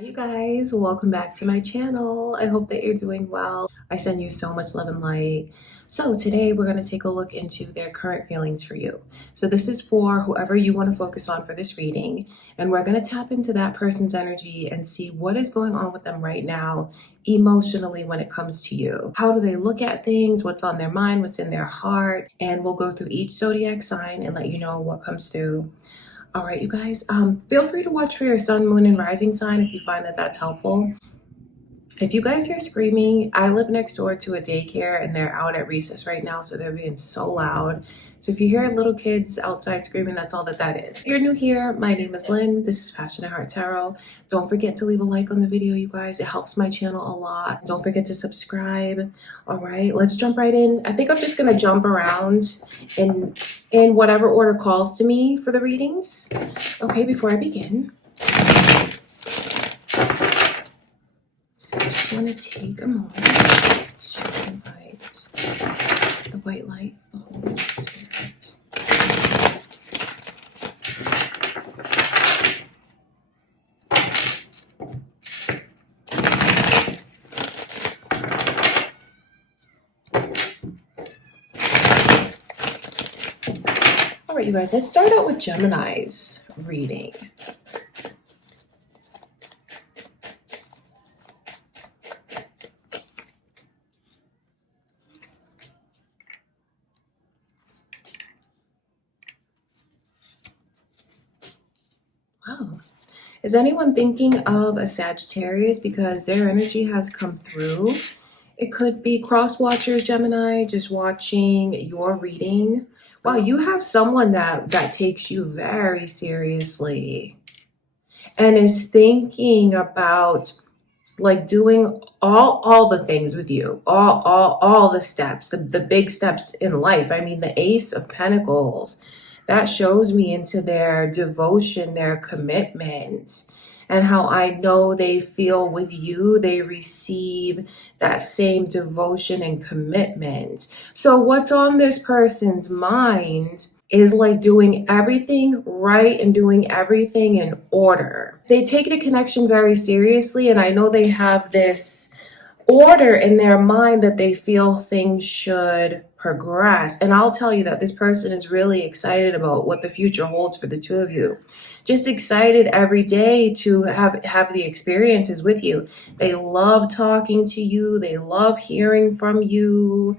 Hi you guys, welcome back to my channel. I hope that you're doing well. I send you so much love and light. So today we're going to take a look into their current feelings for you. So this is for whoever you want to focus on for this reading, and we're going to tap into that person's energy and see what is going on with them right now emotionally when it comes to you. How do they look at things? What's on their mind? What's in their heart? And we'll go through each zodiac sign and let you know what comes through. All right, you guys, feel free to watch for your sun, moon, and rising sign if you find that that's helpful. If you guys hear screaming, I live next door to a daycare and they're out at recess right now, so they're being so loud. So if you hear little kids outside screaming, that's all that is. If you're new here, my name is Lynn. This is Passionate Heart Tarot. Don't forget to leave a like on the video, you guys. It helps my channel a lot. Don't forget to subscribe. All right, let's jump right in. I think I'm just gonna jump around in whatever order calls to me for the readings. Okay, before I begin, I just want to take a moment to invite the white light of the Holy Spirit. All right, you guys, let's start out with Gemini's reading. Wow. Is anyone thinking of a Sagittarius because their energy has come through? It could be cross watchers, Gemini, just watching your reading. Wow, you have someone that takes you very seriously and is thinking about like doing all the things with you, all the steps, the big steps in life. I mean, the Ace of Pentacles, that shows me into their devotion, their commitment, and how I know they feel with you. They receive that same devotion and commitment. So what's on this person's mind is like doing everything right and doing everything in order. They take the connection very seriously, and I know they have this order in their mind that they feel things should progress. And I'll tell you that this person is really excited about what the future holds for the two of you. Just excited every day to have the experiences with you. They love talking to you. They love hearing from you.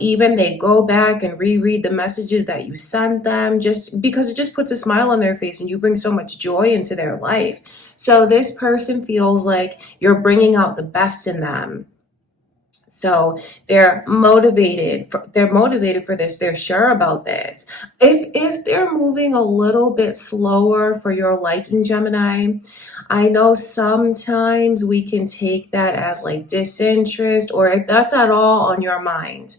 Even they go back and reread the messages that you sent them, just because it just puts a smile on their face and you bring so much joy into their life. So this person feels like you're bringing out the best in them. So they're motivated for this. They're sure about this. If they're moving a little bit slower for your liking, Gemini, I know sometimes we can take that as like disinterest, or if that's at all on your mind.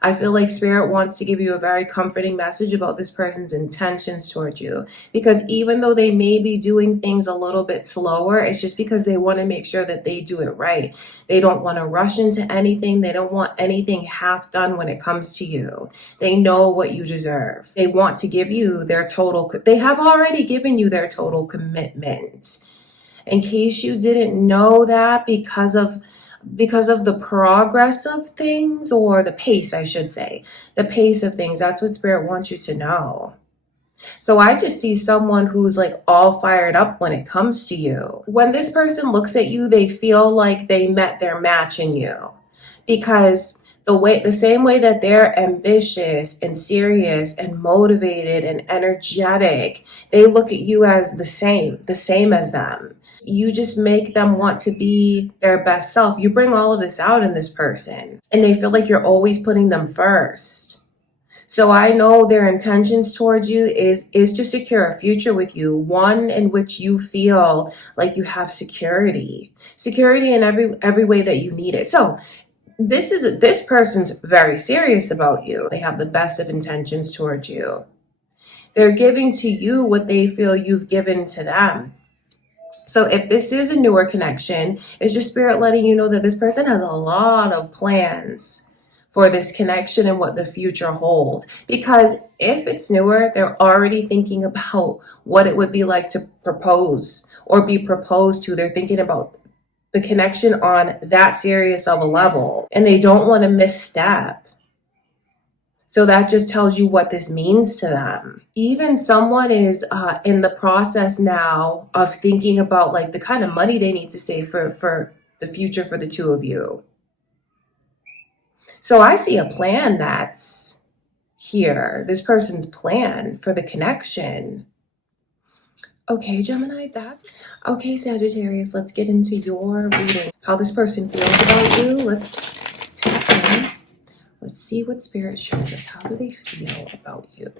I feel like Spirit wants to give you a very comforting message about this person's intentions toward you, because even though they may be doing things a little bit slower, it's just because they want to make sure that they do it right. They don't want to rush into anything. They don't want anything half done when it comes to you. They know what you deserve. They want to give you their total, they have already given you their total commitment. In case you didn't know that, because of the progress of things, or the pace, I should say, the pace of things, that's what Spirit wants you to know. So I just see someone who's like all fired up when it comes to you. When this person looks at you, they feel like they met their match in you, because the same way that they're ambitious and serious and motivated and energetic, they look at you as the same as them. You just make them want to be their best self. You bring all of this out in this person, and they feel like you're always putting them first. So I know their intentions towards you is to secure a future with you, one in which you feel like you have security in every way that you need it. So this person's very serious about you. They have the best of intentions towards you. They're giving to you what they feel you've given to them. So if this is a newer connection, it's just Spirit letting you know that this person has a lot of plans for this connection and what the future holds. Because if it's newer, they're already thinking about what it would be like to propose or be proposed to. They're thinking about the connection on that serious of a level, and they don't want to misstep. So that just tells you what this means to them. Even someone is in the process now of thinking about like the kind of money they need to save for the future for the two of you. So I see a plan that's here, this person's plan for the connection. Okay, Gemini, okay, Sagittarius, let's get into your reading. How this person feels about you. Let's tap in. Let's see what Spirit shows us. How do they feel about you?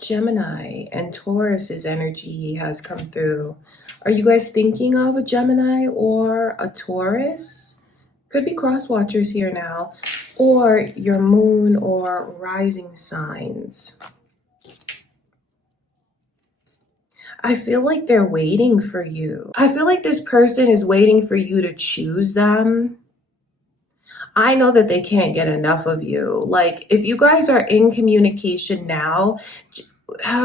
Gemini and Taurus's energy has come through. Are you guys thinking of a Gemini or a Taurus? Could be cross watchers here now, or your moon or rising signs. I feel like they're waiting for you. I feel like this person is waiting for you to choose them. I know that they can't get enough of you. Like, if you guys are in communication now,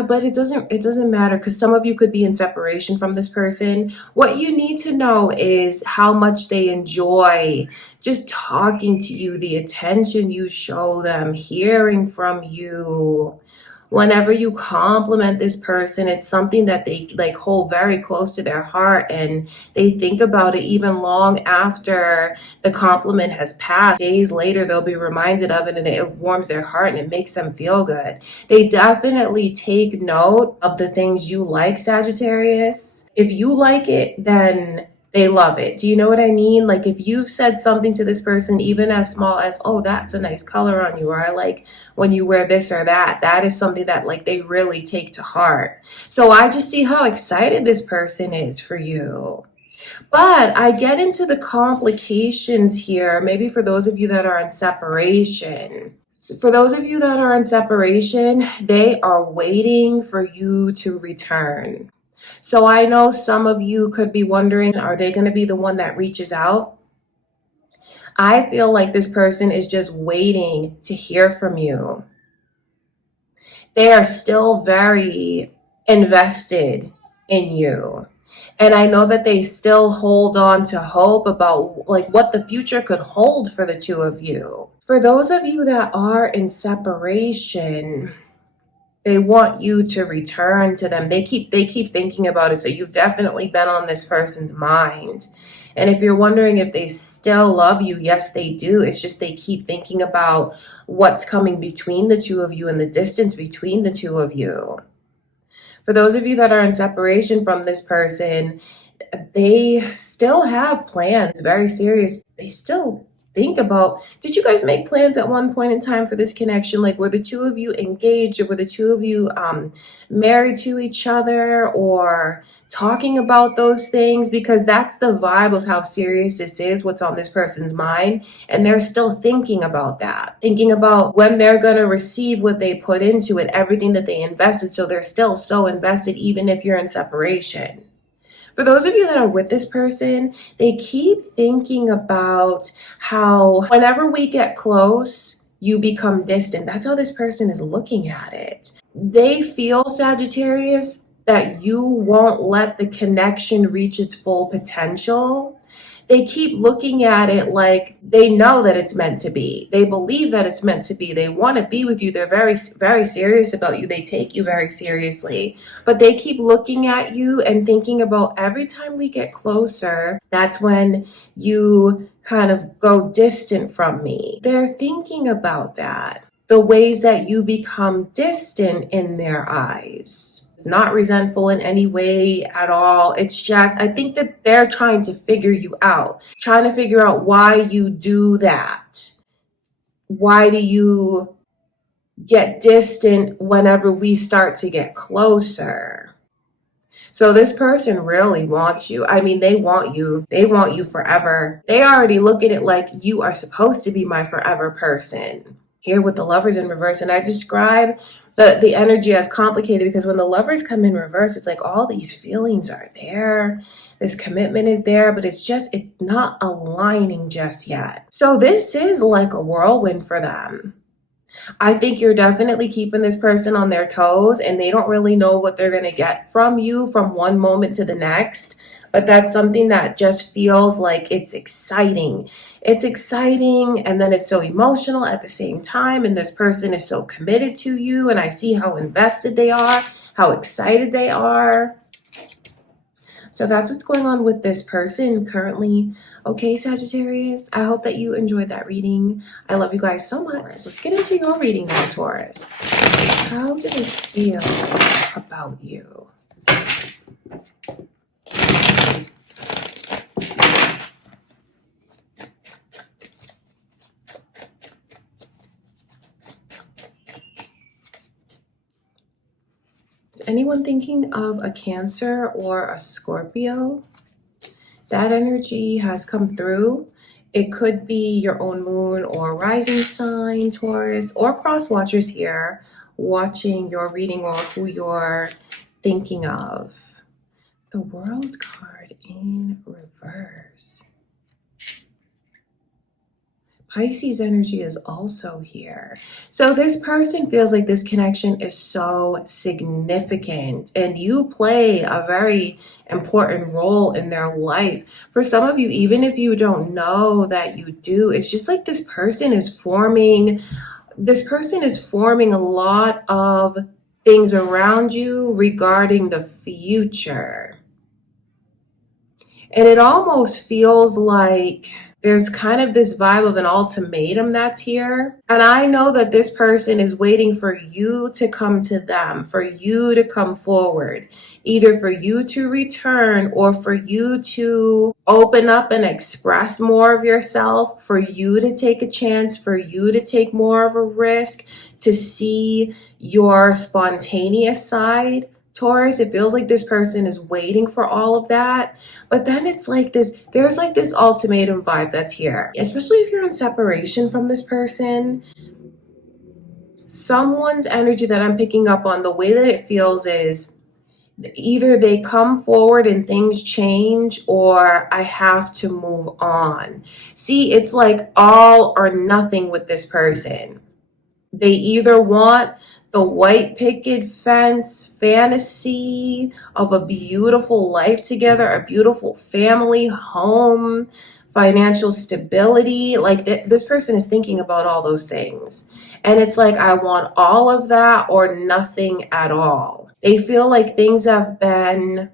but it doesn't matter, because some of you could be in separation from this person. What you need to know is how much they enjoy just talking to you, the attention you show them, hearing from you. Whenever you compliment this person, it's something that they like hold very close to their heart, and they think about it even long after the compliment has passed. Days later, they'll be reminded of it, and it warms their heart and it makes them feel good. They definitely take note of the things you like, Sagittarius. If you like it, then they love it. Do you know what I mean? Like, if you've said something to this person, even as small as, oh, that's a nice color on you, or I like when you wear this or that, that is something that like they really take to heart. So I just see how excited this person is for you. But I get into the complications here, maybe for those of you that are in separation. So for those of you that are in separation, they are waiting for you to return. So I know some of you could be wondering, are they going to be the one that reaches out? I feel like this person is just waiting to hear from you. They are still very invested in you. And I know that they still hold on to hope about like what the future could hold for the two of you. For those of you that are in separation, they want you to return to them. They keep thinking about it. So you've definitely been on this person's mind. And if you're wondering if they still love you, yes, they do. It's just they keep thinking about what's coming between the two of you and the distance between the two of you. For those of you that are in separation from this person, they still have plans, very serious. They still think about, did you guys make plans at one point in time for this connection? Like, were the two of you engaged, or were the two of you married to each other, or talking about those things? Because that's the vibe of how serious this is, what's on this person's mind. And they're still thinking about that, thinking about when they're going to receive what they put into it, everything that they invested. So they're still so invested, even if you're in separation. For those of you that are with this person, they keep thinking about how whenever we get close, you become distant. That's how this person is looking at it. They feel, Sagittarius, that you won't let the connection reach its full potential. They keep looking at it like they know that it's meant to be. They believe that it's meant to be. They want to be with you. They're very, very serious about you. They take you very seriously. But they keep looking at you and thinking about every time we get closer, that's when you kind of go distant from me. They're thinking about that. The ways that you become distant in their eyes. It's not resentful in any way at all. It's just, I think that they're trying to figure you out, trying to figure out why you do that. Why do you get distant whenever we start to get closer? So this person really wants you. I mean, they want you. They want you forever. They already look at it like you are supposed to be my forever person. Here with the Lovers in reverse, and I describe the energy as complicated because when the Lovers come in reverse, it's like all these feelings are there. This commitment is there, but it's not aligning just yet. So this is like a whirlwind for them. I think you're definitely keeping this person on their toes and they don't really know what they're going to get from you from one moment to the next. But that's something that just feels like it's exciting. It's exciting and then it's so emotional at the same time. And this person is so committed to you. And I see how invested they are, how excited they are. So that's what's going on with this person currently. Okay, Sagittarius, I hope that you enjoyed that reading. I love you guys so much. Let's get into your reading now, Taurus. How do they feel about you? Is anyone thinking of a Cancer or a Scorpio? That energy has come through. It could be your own moon or rising sign, Taurus, or cross watchers here watching your reading or who you're thinking of. The World card in reverse. Pisces energy is also here. So this person feels like this connection is so significant and you play a very important role in their life. For some of you, even if you don't know that you do, it's just like this person is forming a lot of things around you regarding the future. And it almost feels like there's kind of this vibe of an ultimatum that's here. And I know that this person is waiting for you to come to them, for you to come forward, either for you to return or for you to open up and express more of yourself, for you to take a chance, for you to take more of a risk, to see your spontaneous side. Taurus, it feels like this person is waiting for all of that. But then it's like there's like this ultimatum vibe that's here. Especially if you're in separation from this person. Someone's energy that I'm picking up on, the way that it feels is either they come forward and things change or I have to move on. See, it's like all or nothing with this person. They either want the white picket fence fantasy of a beautiful life together, a beautiful family, home, financial stability. Like this person is thinking about all those things. And it's like, I want all of that or nothing at all. They feel like things have been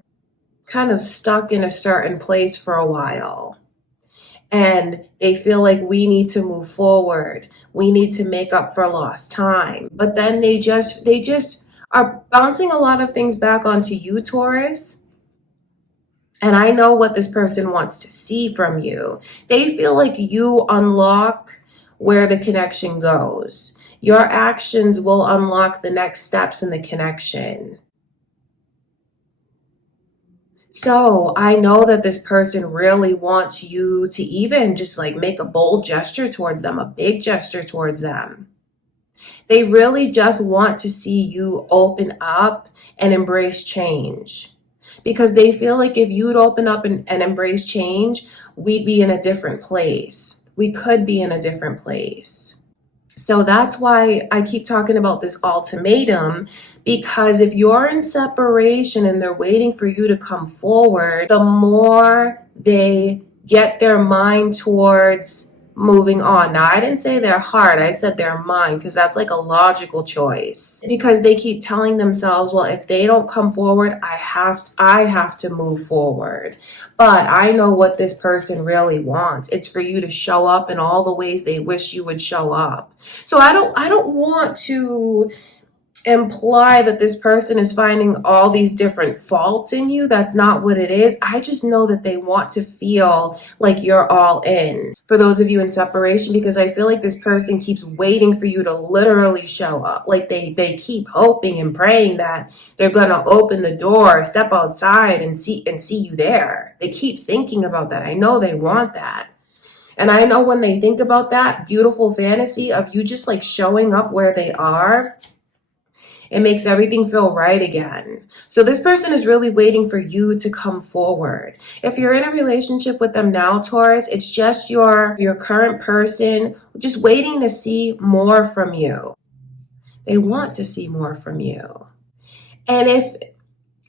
kind of stuck in a certain place for a while. And they feel like we need to move forward. We need to make up for lost time. But then they just are bouncing a lot of things back onto you, Taurus. And I know what this person wants to see from you. They feel like you unlock where the connection goes. Your actions will unlock the next steps in the connection. So I know that this person really wants you to even just like make a bold gesture towards them, a big gesture towards them. They really just want to see you open up and embrace change. Because they feel like if you'd open up and embrace change, we'd be in a different place. We could be in a different place. So that's why I keep talking about this ultimatum, because if you're in separation and they're waiting for you to come forward, the more they get their mind towards moving on. Now, I didn't say their heart, I said their mind, because that's like a logical choice. Because they keep telling themselves, well, if they don't come forward, I have to move forward. But I know what this person really wants. It's for you to show up in all the ways they wish you would show up. So I don't want to imply that this person is finding all these different faults in you. That's not what it is. I just know that they want to feel like you're all in. For those of you in separation, because I feel like this person keeps waiting for you to literally show up. Like they keep hoping and praying that they're gonna open the door, step outside and see you there. They keep thinking about that. I know they want that. And I know when they think about that beautiful fantasy of you just like showing up where they are, it makes everything feel right again. So this person is really waiting for you to come forward. If you're in a relationship with them now, Taurus, it's just your current person just waiting to see more from you. They want to see more from you. And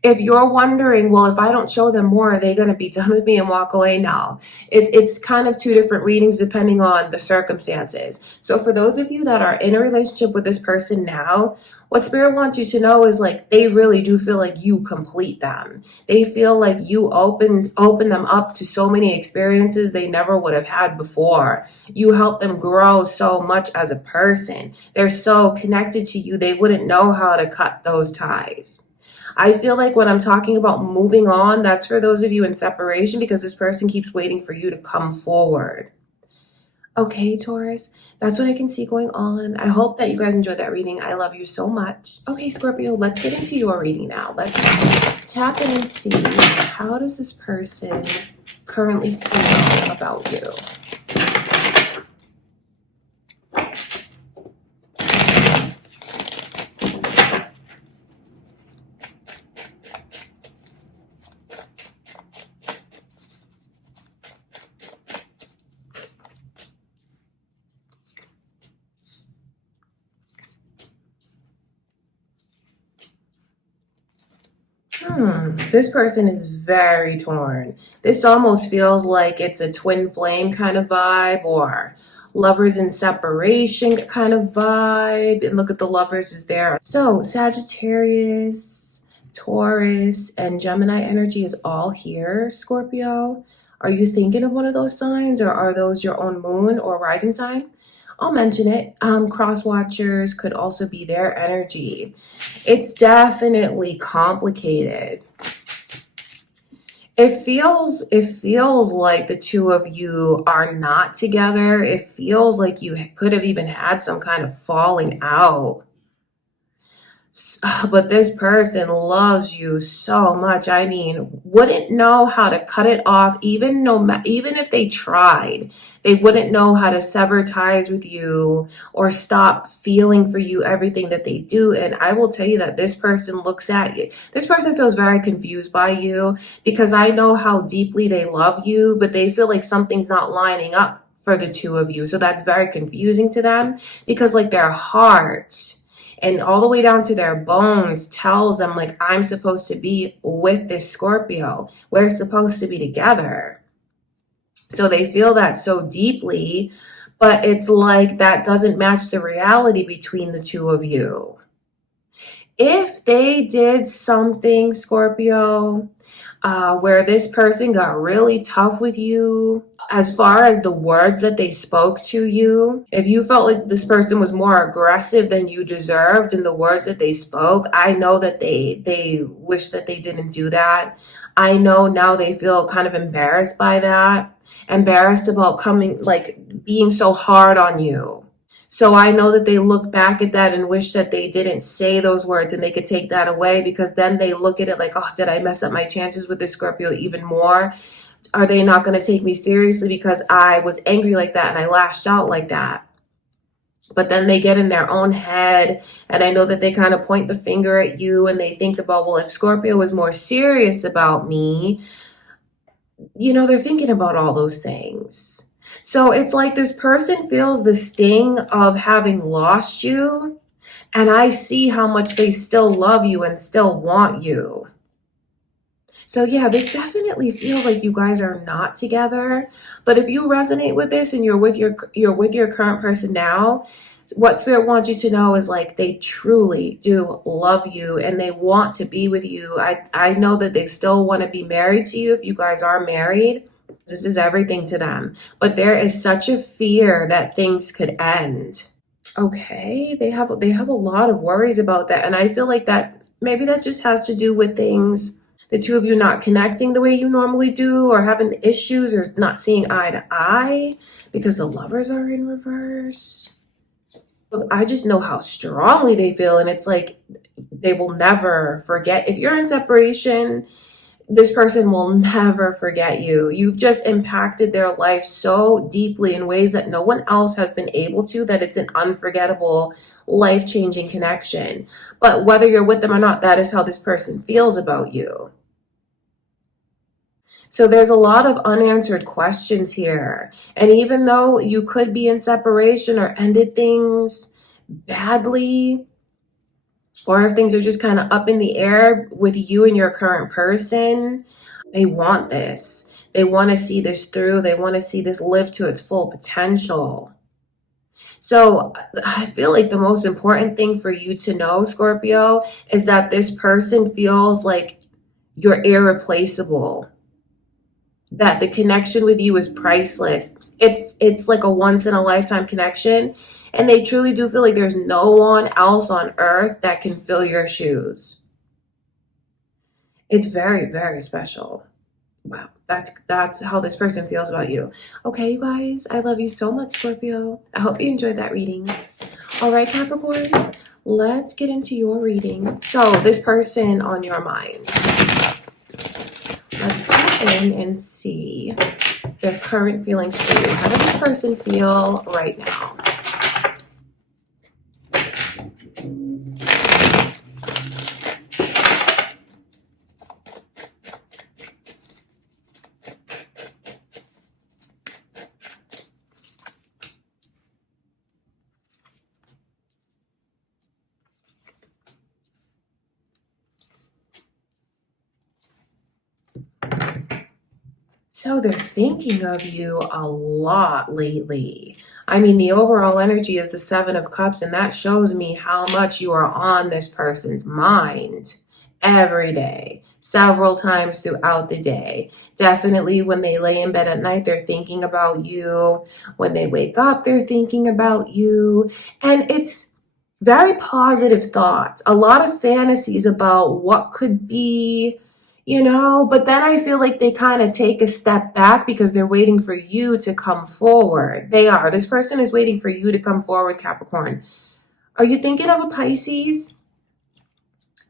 if you're wondering, well, if I don't show them more, are they going to be done with me and walk away? No, it's kind of two different readings depending on the circumstances. So for those of you that are in a relationship with this person now, what Spirit wants you to know is like they really do feel like you complete them. They feel like you open them up to so many experiences they never would have had before. You help them grow so much as a person. They're so connected to you, they wouldn't know how to cut those ties. I feel like when I'm talking about moving on, that's for those of you in separation because this person keeps waiting for you to come forward. Okay, Taurus, that's what I can see going on. I hope that you guys enjoyed that reading. I love you so much. Okay, Scorpio, let's get into your reading now. Let's tap in and see, how does this person currently feel about you? This person is very torn. This almost feels like it's a twin flame kind of vibe or lovers in separation kind of vibe. And look at the lovers is there. So Sagittarius, Taurus, and Gemini energy is all here, Scorpio. Are you thinking of one of those signs, or are those your own moon or rising sign? I'll mention it. Cross watchers could also be their energy. It's definitely complicated. It feels like the two of you are not together. It feels like you could have even had some kind of falling out. But this person loves you so much. I mean, wouldn't know how to cut it off, even if they tried. They wouldn't know how to sever ties with you or stop feeling for you everything that they do. And I will tell you that this person looks at you. This person feels very confused by you because I know how deeply they love you, but they feel like something's not lining up for the two of you. So that's very confusing to them because like their heart and all the way down to their bones tells them like, I'm supposed to be with this Scorpio. We're supposed to be together. So they feel that so deeply, but it's like that doesn't match the reality between the two of you. If they did something, Scorpio, where this person got really tough with you, as far as the words that they spoke to you, if you felt like this person was more aggressive than you deserved in the words that they spoke, I know that they wish that they didn't do that. I know now they feel kind of embarrassed by that, embarrassed about being so hard on you. So I know that they look back at that and wish that they didn't say those words and they could take that away, because then they look at it like, oh, did I mess up my chances with this Scorpio even more? Are they not going to take me seriously because I was angry like that and I lashed out like that? But then they get in their own head, and I know that they kind of point the finger at you and they think about, well, if Scorpio was more serious about me, you know, they're thinking about all those things. So it's like this person feels the sting of having lost you, and I see how much they still love you and still want you. So yeah, this definitely feels like you guys are not together. But if you resonate with this and you're with your current person now, what Spirit wants you to know is like they truly do love you and they want to be with you. I know that they still want to be married to you if you guys are married. This is everything to them. But there is such a fear that things could end. Okay, they have a lot of worries about that, and I feel like that maybe that just has to do with things, the two of you not connecting the way you normally do, or having issues, or not seeing eye to eye, because the lovers are in reverse. But I just know how strongly they feel, and it's like they will never forget. If you're in separation, this person will never forget you. You've just impacted their life so deeply in ways that no one else has been able to, that it's an unforgettable, life-changing connection. But whether you're with them or not, that is how this person feels about you. So there's a lot of unanswered questions here. And even though you could be in separation or ended things badly, or if things are just kind of up in the air with you and your current person, they want this. They want to see this through. They want to see this live to its full potential. So I feel like the most important thing for you to know, Scorpio, is that this person feels like you're irreplaceable, that the connection with you is priceless. It's like a once in a lifetime connection, and they truly do feel like there's no one else on earth that can fill your shoes. It's very, very special. Wow, that's how this person feels about you. Okay, you guys, I love you so much, Scorpio. I hope you enjoyed that reading. All right, Capricorn, let's get into your reading. So this person on your mind, let's tap in and see their current feelings for you. How does this person feel right now? So they're thinking of you a lot lately. I mean, the overall energy is the Seven of Cups, and that shows me how much you are on this person's mind every day, several times throughout the day. Definitely when they lay in bed at night, they're thinking about you. When they wake up, they're thinking about you. And it's very positive thoughts, a lot of fantasies about what could be, but then I feel like they kind of take a step back because they're waiting for you to come forward. This person is waiting for you to come forward, Capricorn. Are you thinking of a Pisces?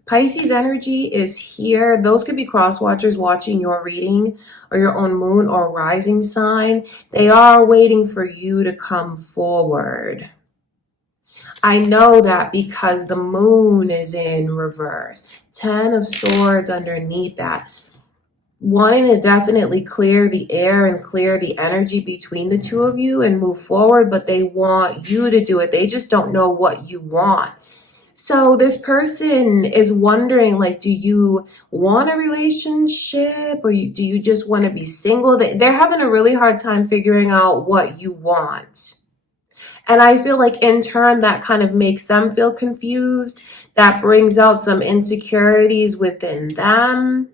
Pisces energy is here. Those could be cross watchers watching your reading, or your own moon or rising sign. They are waiting for you to come forward. I know that because the moon is in reverse. 10 of Swords underneath that. Wanting to definitely clear the air and clear the energy between the two of you and move forward, but they want you to do it. They just don't know what you want. So this person is wondering, like, do you want a relationship, or do you just want to be single? They're having a really hard time figuring out what you want. And I feel like in turn, that kind of makes them feel confused. That brings out some insecurities within them.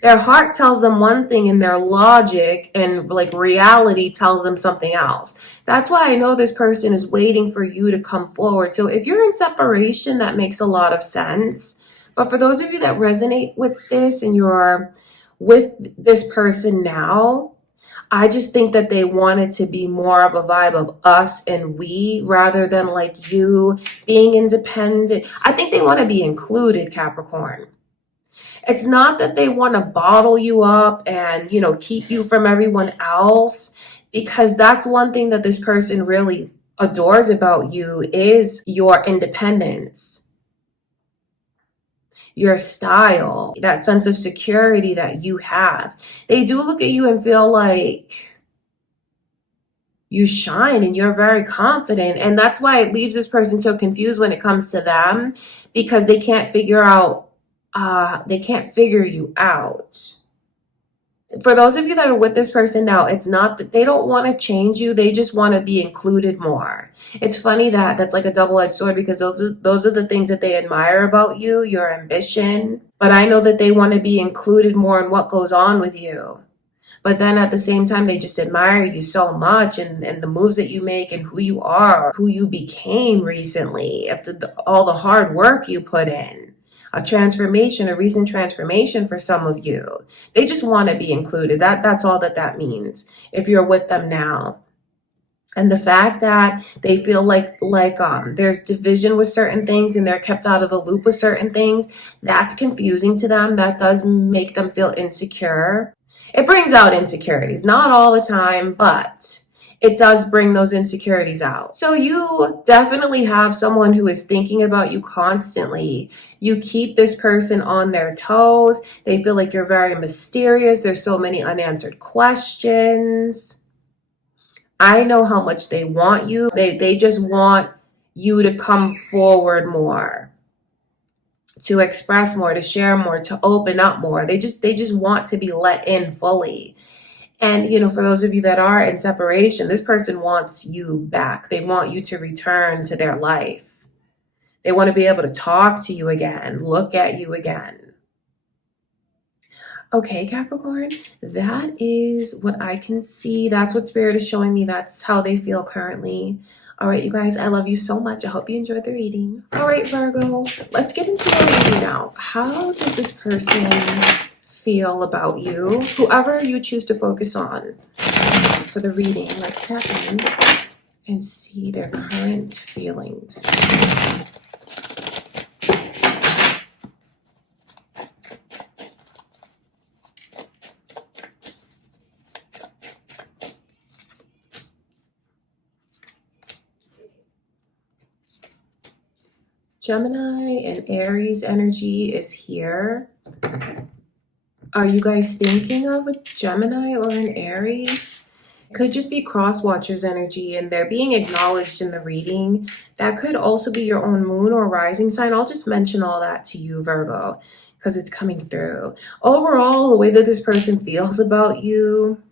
Their heart tells them one thing, and their logic and like reality tells them something else. That's why I know this person is waiting for you to come forward. So if you're in separation, that makes a lot of sense. But for those of you that resonate with this and you're with this person now, I just think that they want it to be more of a vibe of us and we, rather than like you being independent. I think they want to be included, Capricorn. It's not that they want to bottle you up and, keep you from everyone else, because that's one thing that this person really adores about you is your independence, your style, that sense of security that you have. They do look at you and feel like you shine and you're very confident. And that's why it leaves this person so confused when it comes to them, because they can't figure you out. For those of you that are with this person now, it's not that they don't want to change you. They just want to be included more. It's funny that that's like a double-edged sword, because those are the things that they admire about you, your ambition. But I know that they want to be included more in what goes on with you. But then at the same time, they just admire you so much, and the moves that you make and who you are, who you became recently, after all the hard work you put in. A transformation, a recent transformation for some of you. They just want to be included. That's all that means if you're with them now. And the fact that they feel like there's division with certain things and they're kept out of the loop with certain things, that's confusing to them. That does make them feel insecure. It brings out insecurities, not all the time, but it does bring those insecurities out. So you definitely have someone who is thinking about you constantly. You keep this person on their toes. They feel like you're very mysterious. There's so many unanswered questions. I know how much they want you. They just want you to come forward more, to express more, to share more, to open up more. They just want to be let in fully. And, for those of you that are in separation, this person wants you back. They want you to return to their life. They want to be able to talk to you again, look at you again. Okay, Capricorn, that is what I can see. That's what Spirit is showing me. That's how they feel currently. All right, you guys, I love you so much. I hope you enjoyed the reading. All right, Virgo, let's get into the reading now. How does this person feel about you? Whoever you choose to focus on for the reading, let's tap in and see their current feelings. Gemini and Aries energy is here. Are you guys thinking of a Gemini or an Aries? Could just be cross watchers energy and they're being acknowledged in the reading. That could also be your own moon or rising sign. I'll just mention all that to you, Virgo, because it's coming through. Overall, the way that this person feels about you,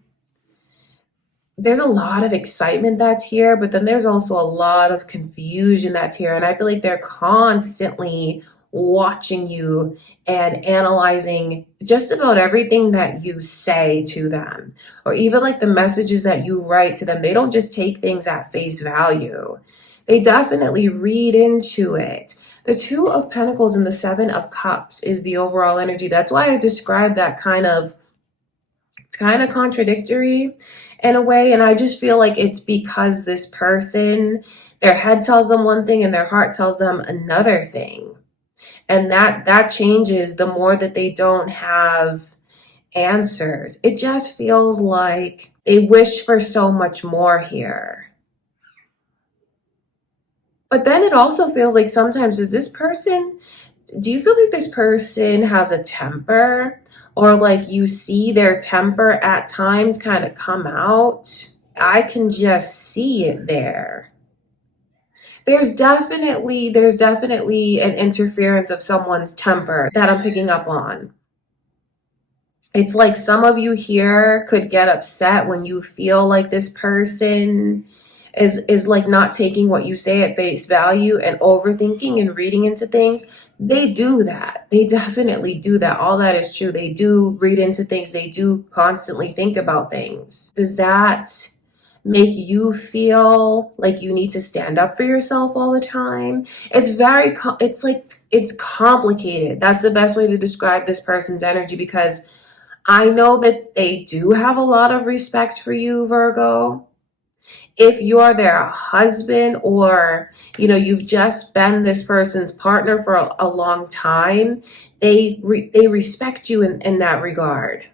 there's a lot of excitement that's here, but then there's also a lot of confusion that's here. And I feel like they're constantly watching you and analyzing just about everything that you say to them, or even like the messages that you write to them. They don't just take things at face value. They definitely read into it. The Two of Pentacles and the Seven of Cups is the overall energy. That's why I describe that it's kind of contradictory in a way. And I just feel like it's because this person, their head tells them one thing and their heart tells them another thing. And that changes the more that they don't have answers. It just feels like they wish for so much more here. But then it also feels like sometimes do you feel like this person has a temper? Or like you see their temper at times kind of come out? I can just see it there. There's definitely an interference of someone's temper that I'm picking up on. It's like some of you here could get upset when you feel like this person is like not taking what you say at face value and overthinking and reading into things. They do that. They definitely do that. All that is true. They do read into things. They do constantly think about things. Does that make you feel like you need to stand up for yourself all the time? It's complicated. That's the best way to describe this person's energy, because I know that they do have a lot of respect for you, Virgo. If you're their husband, or you've just been this person's partner for a long time, they respect you in that regard.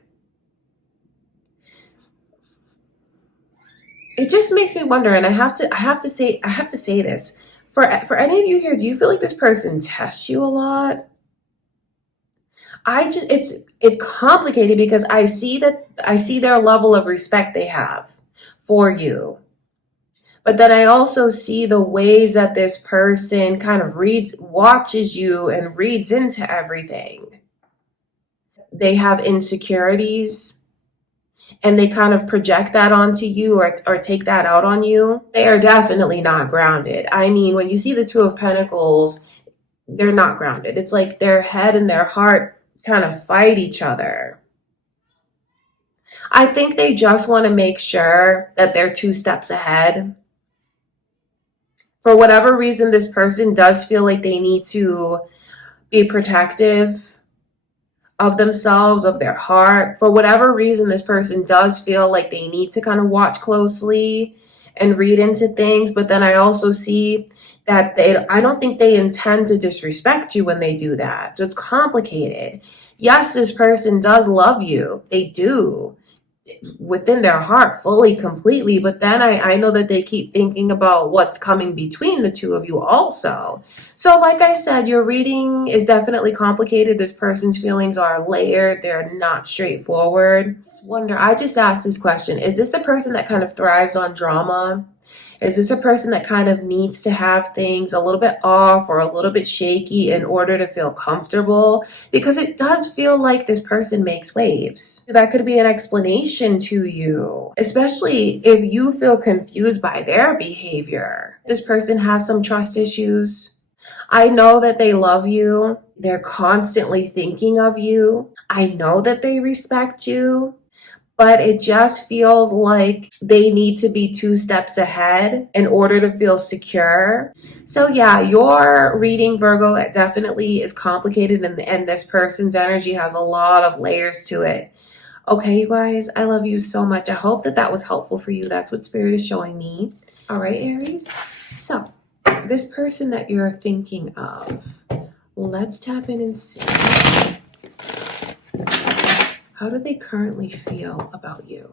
It just makes me wonder, and I have to say this. For any of you here, do you feel like this person tests you a lot? It's complicated because I see their level of respect they have for you. But then I also see the ways that this person kind of watches you and reads into everything. They have insecurities and they kind of project that onto you or take that out on you. They are definitely not grounded. I mean, when you see the Two of Pentacles, they're not grounded. It's like their head and their heart kind of fight each other. I think they just want to make sure that they're 2 steps ahead. For whatever reason, this person does feel like they need to be protective of themselves, of their heart. For whatever reason, this person does feel like they need to kind of watch closely and read into things. But then I also see that I don't think they intend to disrespect you when they do that. So it's complicated. Yes, this person does love you. They do, within their heart, fully, completely. But then I know that they keep thinking about what's coming between the two of you also. So like I said, your reading is definitely complicated. This person's feelings are layered. They're not straightforward. I just asked this question. Is this a person that kind of thrives on drama? Is this a person that kind of needs to have things a little bit off or a little bit shaky in order to feel comfortable? Because it does feel like this person makes waves. That could be an explanation to you, especially if you feel confused by their behavior. This person has some trust issues. I know that they love you. They're constantly thinking of you. I know that they respect you. But it just feels like they need to be 2 steps ahead in order to feel secure. So yeah, your reading, Virgo, it definitely is complicated, and this person's energy has a lot of layers to it. Okay, you guys, I love you so much. I hope that was helpful for you. That's what Spirit is showing me. All right, Aries. So this person that you're thinking of, let's tap in and see. How do they currently feel about you?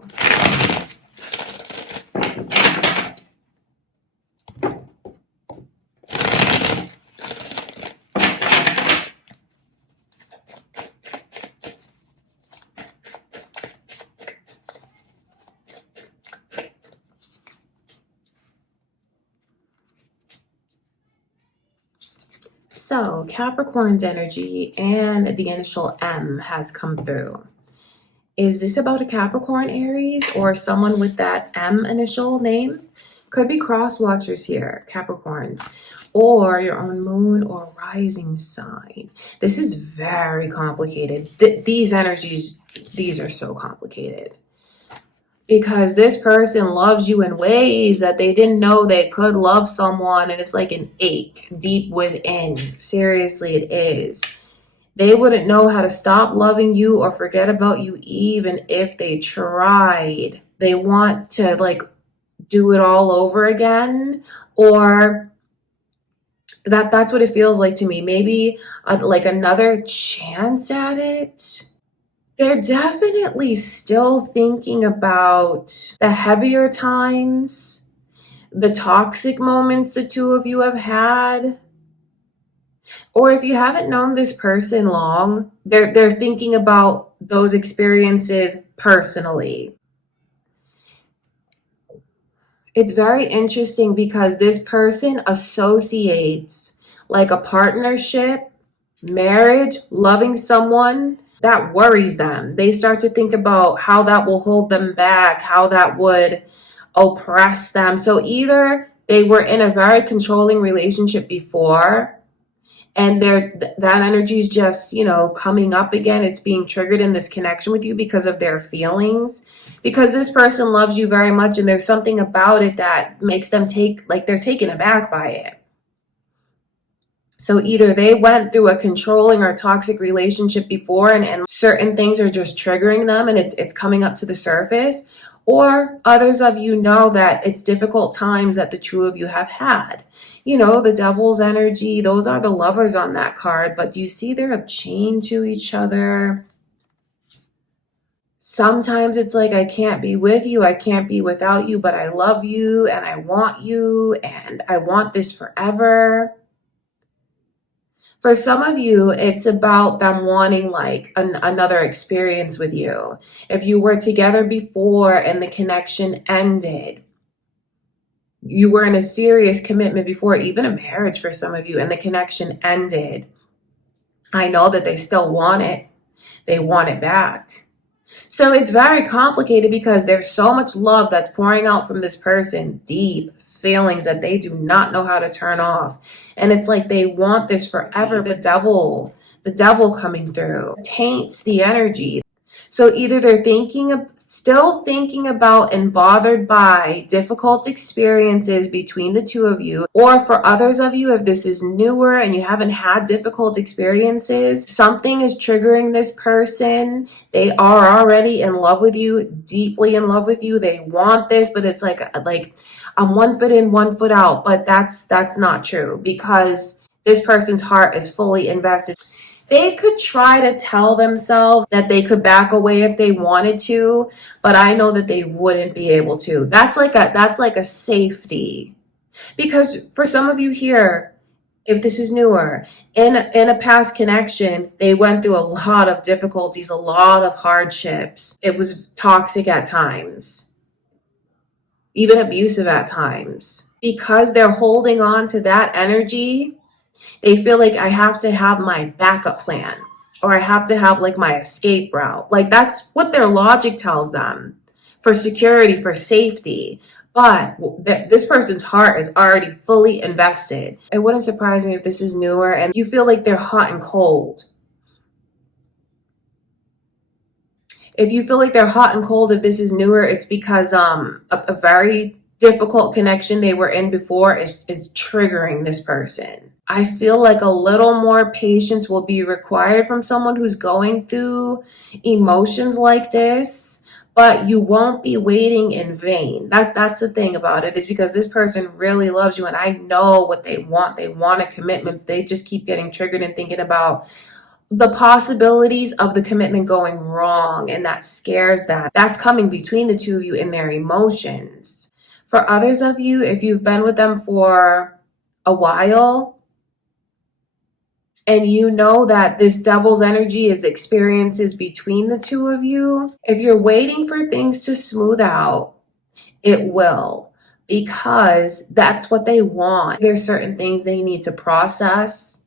So Capricorn's energy and the initial M has come through. Is this about a Capricorn, Aries, or someone with that M initial name? Could be cross watchers here, Capricorns, or your own moon or rising sign. This is very complicated. These energies, these are so complicated. Because this person loves you in ways that they didn't know they could love someone, and it's like an ache deep within. Seriously, it is. They wouldn't know how to stop loving you or forget about you even if they tried. They want to like do it all over again, or that's what it feels like to me. Maybe like another chance at it. They're definitely still thinking about the heavier times, the toxic moments the two of you have had. Or if you haven't known this person long, they're thinking about those experiences personally. It's very interesting because this person associates like a partnership, marriage, loving someone. That worries them. They start to think about how that will hold them back, how that would oppress them. So either they were in a very controlling relationship before, and that energy is just, coming up again. It's being triggered in this connection with you because of their feelings, because this person loves you very much, and there's something about it that makes them they're taken aback by it. So either they went through a controlling or toxic relationship before, and certain things are just triggering them, and it's coming up to the surface. Or others of you know that it's difficult times that the two of you have had. The devil's energy, those are the lovers on that card. But do you see they're chained to each other? Sometimes it's like, I can't be with you, I can't be without you, but I love you and I want you and I want this forever. For some of you, it's about them wanting like another experience with you. If you were together before and the connection ended, you were in a serious commitment before, even a marriage for some of you, and the connection ended. I know that they still want it. They want it back. So it's very complicated because there's so much love that's pouring out from this person, deep feelings that they do not know how to turn off. And it's like they want this forever. The devil coming through taints the energy. So either they're still thinking about and bothered by difficult experiences between the two of you, or for others of you, if this is newer and you haven't had difficult experiences, something is triggering this person. They are already in love with you, deeply in love with you. They want this, but it's like I'm 1 foot in, 1 foot out. But that's not true, because this person's heart is fully invested. They could try to tell themselves that they could back away if they wanted to, but I know that they wouldn't be able to. That's like a safety. Because for some of you here, if this is newer, in a past connection, they went through a lot of difficulties, a lot of hardships. It was toxic at times, even abusive at times. Because they're holding on to that energy, they feel like I have to have my backup plan, or I have to have like my escape route. Like that's what their logic tells them, for security, for safety. But this person's heart is already fully invested. It wouldn't surprise me if this is newer and you feel like they're hot and cold. If you feel like they're hot and cold, if this is newer, it's because a very difficult connection they were in before is triggering this person. I feel like a little more patience will be required from someone who's going through emotions like this, but you won't be waiting in vain. That's the thing about it, is because this person really loves you, and I know what they want. They want a commitment. They just keep getting triggered and thinking about the possibilities of the commitment going wrong, and that scares them. That's coming between the two of you in their emotions. For others of you, if you've been with them for a while, and you know that this devil's energy is experiences between the two of you, if you're waiting for things to smooth out, it will, because that's what they want. There's certain things they need to process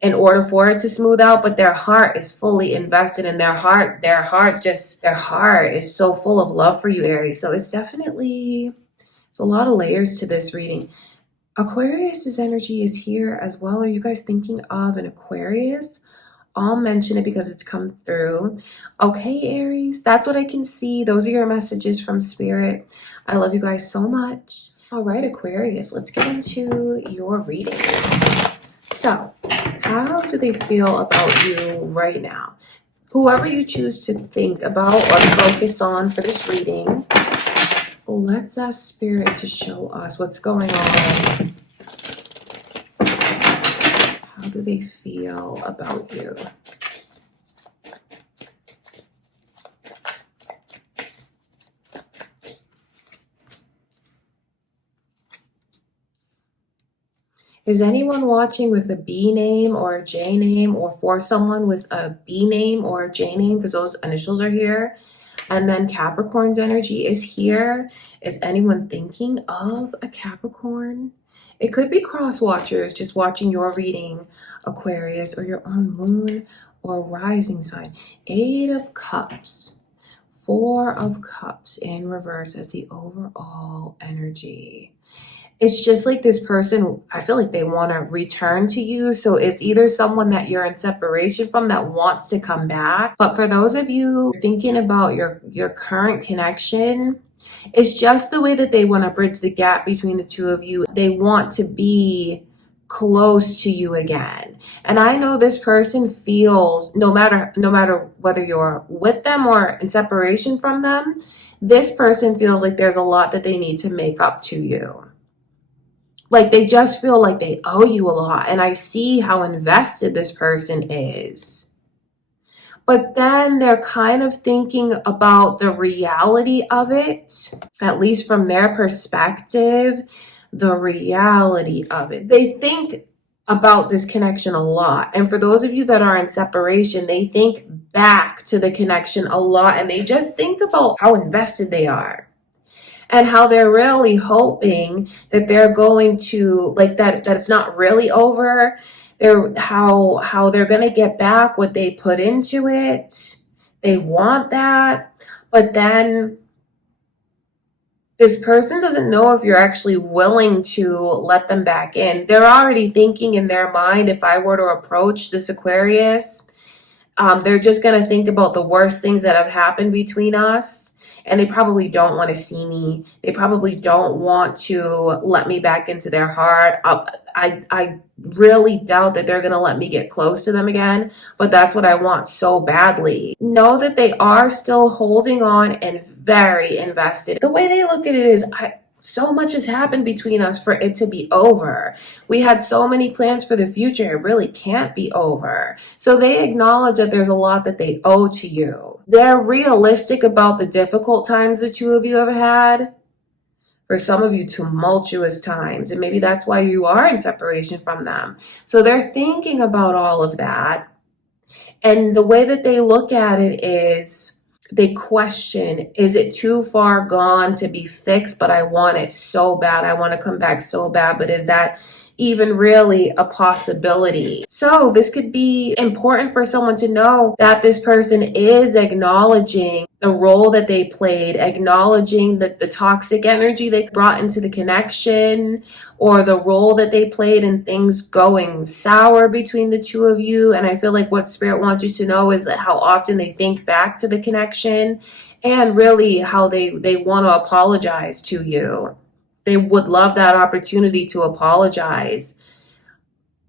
in order for it to smooth out, but their heart is fully invested in their heart is so full of love for you, Aries. So it's a lot of layers to this reading. Aquarius's energy is here as well. Are you guys thinking of an Aquarius? I'll mention it because it's come through. Okay, Aries, that's what I can see. Those are your messages from Spirit. I love you guys so much. All right, Aquarius, let's get into your reading. So, how do they feel about you right now? Whoever you choose to think about or focus on for this reading, let's ask Spirit to show us what's going on. How do they feel about you? Is anyone watching with a B name or a J name, or for someone with a B name or a J name, because those initials are here? And then Capricorn's energy is here. Is anyone thinking of a Capricorn? It could be cross watchers just watching your reading, Aquarius, or your own moon or rising sign. 8 of Cups. 4 of Cups in reverse as the overall energy. It's just like this person, I feel like they want to return to you. So it's either someone that you're in separation from that wants to come back. But for those of you thinking about your current connection, it's just the way that they want to bridge the gap between the two of you. They want to be close to you again. And I know this person feels, no matter whether you're with them or in separation from them, this person feels like there's a lot that they need to make up to you. Like they just feel like they owe you a lot. And I see how invested this person is. But then they're kind of thinking about the reality of it, at least from their perspective, the reality of it. They think about this connection a lot. And for those of you that are in separation, they think back to the connection a lot. And they just think about how invested they are. And how they're really hoping that they're going to, like that it's not really over. How they're going to get back what they put into it. They want that. But then this person doesn't know if you're actually willing to let them back in. They're already thinking in their mind, if I were to approach this Aquarius, They're just going to think about the worst things that have happened between us. And they probably don't want to see me. They probably don't want to let me back into their heart. I really doubt that they're going to let me get close to them again. But that's what I want so badly. Know that they are still holding on and very invested. The way they look at it is, so much has happened between us for it to be over. We had so many plans for the future. It really can't be over. So they acknowledge that there's a lot that they owe to you. They're realistic about the difficult times the two of you have had. For some of you, tumultuous times. And maybe that's why you are in separation from them. So they're thinking about all of that. And the way that they look at it is, they question, is it too far gone to be fixed? But I want it so bad. I want to come back so bad. But is that even really a possibility? So this could be important for someone to know that this person is acknowledging the role that they played, acknowledging the toxic energy they brought into the connection, or the role that they played in things going sour between the two of you. And I feel like what Spirit wants you to know is that how often they think back to the connection, and really how they want to apologize to you. They would love that opportunity to apologize.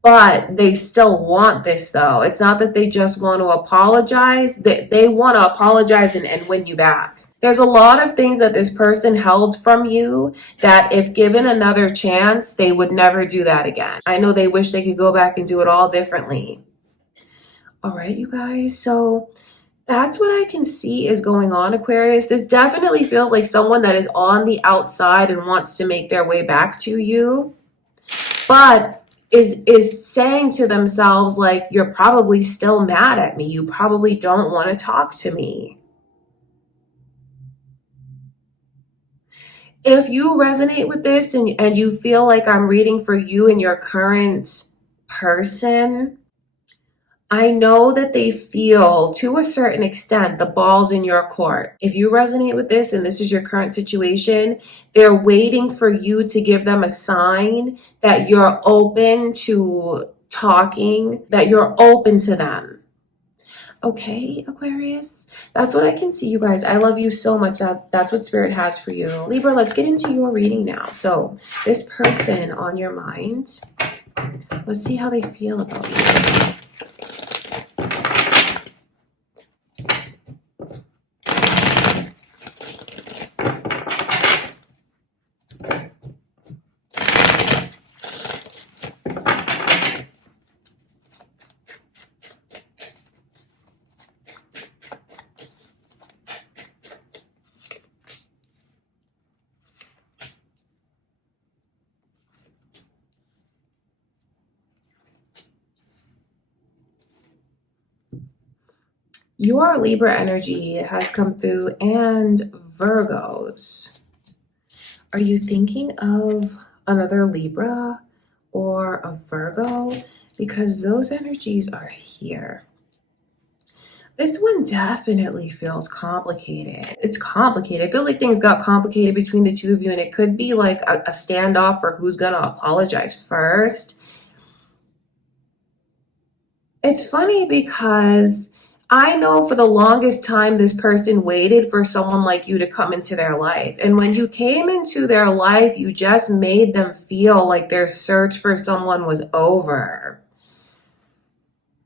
But they still want this, though. It's not that they just want to apologize. They want to apologize and win you back. There's a lot of things that this person held from you that if given another chance, they would never do that again. I know they wish they could go back and do it all differently. All right, you guys. So that's what I can see is going on, Aquarius. This definitely feels like someone that is on the outside and wants to make their way back to you, but is saying to themselves, like, you're probably still mad at me. You probably don't want to talk to me. If you resonate with this and you feel like I'm reading for you and your current person, I know that they feel, to a certain extent, the ball's in your court. If you resonate with this and this is your current situation, they're waiting for you to give them a sign that you're open to talking, that you're open to them. Okay, Aquarius? That's what I can see, you guys. I love you so much. That's what Spirit has for you. Libra, let's get into your reading now. So this person on your mind, let's see how they feel about you. Your Libra energy has come through, and Virgos. Are you thinking of another Libra or a Virgo? Because those energies are here. This one definitely feels complicated. It's complicated. It feels like things got complicated between the two of you, and it could be like a standoff for who's going to apologize first. It's funny because I know for the longest time this person waited for someone like you to come into their life. And when you came into their life, you just made them feel like their search for someone was over.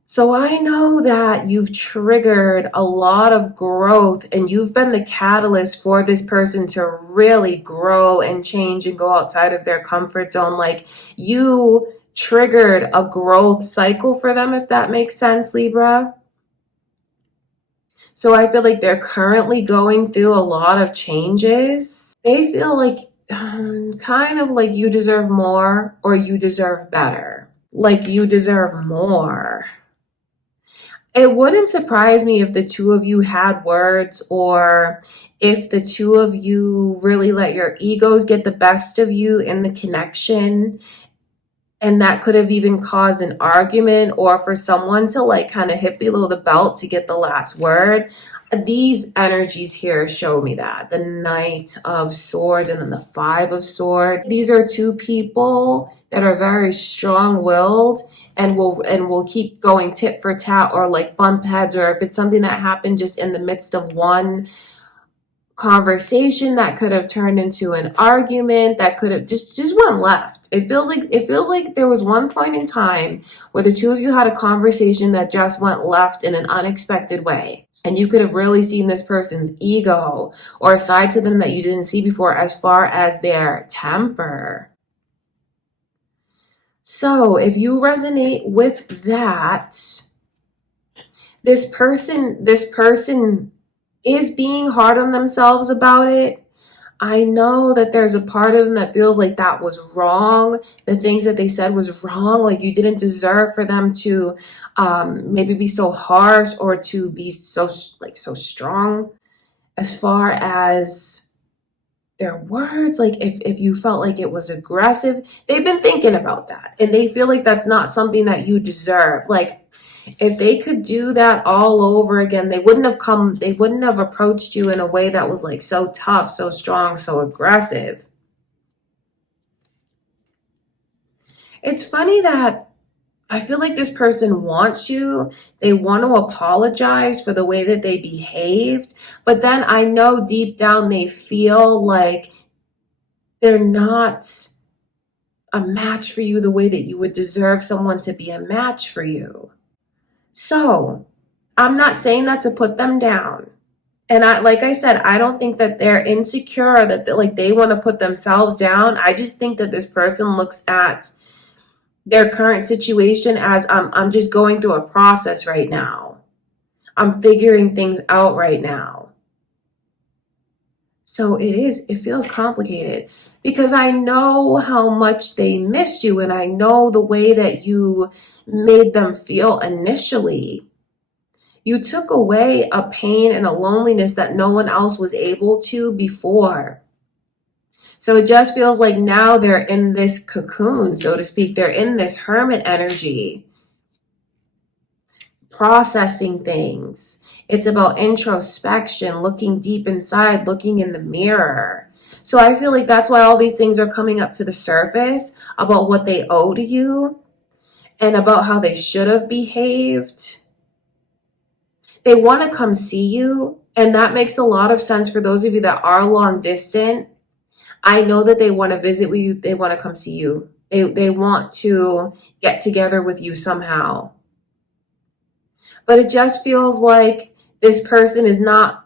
So I know that you've triggered a lot of growth, and you've been the catalyst for this person to really grow and change and go outside of their comfort zone. Like, you triggered a growth cycle for them, if that makes sense, Libra. So I feel like they're currently going through a lot of changes. They feel like kind of like you deserve more, or you deserve better. Like you deserve more. It wouldn't surprise me if the two of you had words, or if the two of you really let your egos get the best of you in the connection. And that could have even caused an argument, or for someone to like kind of hit below the belt to get the last word. These energies here show me that. The Knight of Swords and then the Five of Swords. These are two people that are very strong-willed and we'll keep going tit for tat, or like bump heads, or if it's something that happened just in the midst of one conversation that could have turned into an argument, that could have just one left. It feels like there was one point in time where the two of you had a conversation that just went left in an unexpected way, and you could have really seen this person's ego or a side to them that you didn't see before, as far as their temper. So if you resonate with that, this person is being hard on themselves about it. I know that there's a part of them that feels like that was wrong. The things that they said was wrong. Like you didn't deserve for them to maybe be so harsh, or to be so strong as far as their words. Like if you felt like it was aggressive, they've been thinking about that, and they feel like that's not something that you deserve. Like if they could do that all over again, they wouldn't have approached you in a way that was like so tough, so strong, so aggressive. It's funny that I feel like this person wants you. They want to apologize for the way that they behaved. But then I know deep down they feel like they're not a match for you the way that you would deserve someone to be a match for you. So I'm not saying that to put them down. And like I said, I don't think that they're insecure, that they want to put themselves down. I just think that this person looks at their current situation as I'm just going through a process right now. I'm figuring things out right now. So it feels complicated, because I know how much they miss you, and I know the way that you made them feel initially. You took away a pain and a loneliness that no one else was able to before. So it just feels like now they're in this cocoon, so to speak. They're in this hermit energy, processing things. It's about introspection, looking deep inside, looking in the mirror. So I feel like that's why all these things are coming up to the surface about what they owe to you and about how they should have behaved. They want to come see you, and that makes a lot of sense for those of you that are long distance. I know that they want to visit with you. They want to come see you. They want to get together with you somehow. But it just feels like this person is not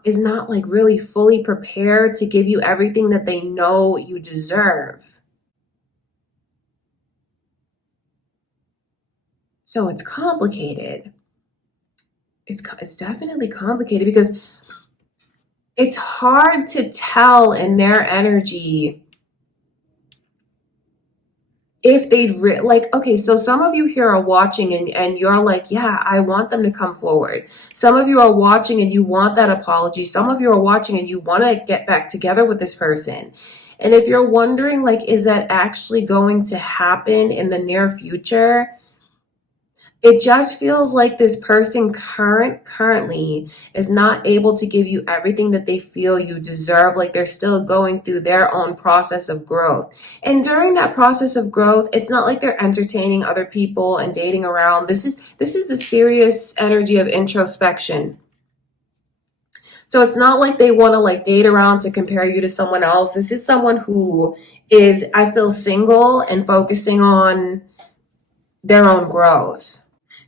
like really fully prepared to give you everything that they know you deserve. So it's complicated. It's definitely complicated, because it's hard to tell in their energy if they'd okay, so some of you here are watching, and you're like, yeah, I want them to come forward. Some of you are watching and you want that apology. Some of you are watching and you want to get back together with this person. And if you're wondering, like, is that actually going to happen in the near future? It just feels like this person currently is not able to give you everything that they feel you deserve. Like they're still going through their own process of growth. And during that process of growth, it's not like they're entertaining other people and dating around. This is a serious energy of introspection. So it's not like they want to like date around to compare you to someone else. This is someone who is, I feel, single and focusing on their own growth.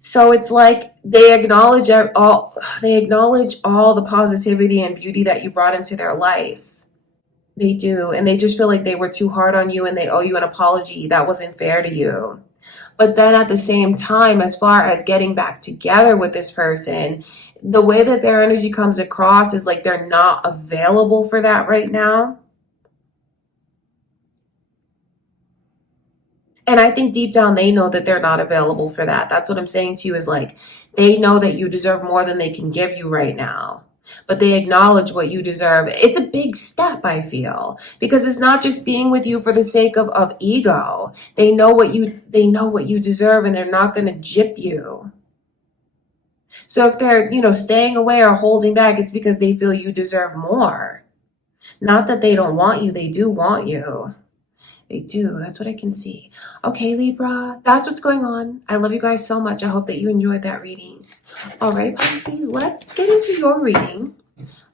So it's like they acknowledge all the positivity and beauty that you brought into their life. They do. And they just feel like they were too hard on you, and they owe you an apology. That wasn't fair to you. But then at the same time, as far as getting back together with this person, the way that their energy comes across is like they're not available for that right now. And I think deep down they know that they're not available for that. That's what I'm saying to you, is like they know that you deserve more than they can give you right now. But they acknowledge what you deserve. It's a big step, I feel, because it's not just being with you for the sake of ego. They know what you deserve, and they're not going to gyp you. So if they're, staying away or holding back, it's because they feel you deserve more. Not that they don't want you, they do want you. They do. That's what I can see. Okay, Libra, that's what's going on. I love you guys so much. I hope that you enjoyed that reading. All right, Pisces, let's get into your reading.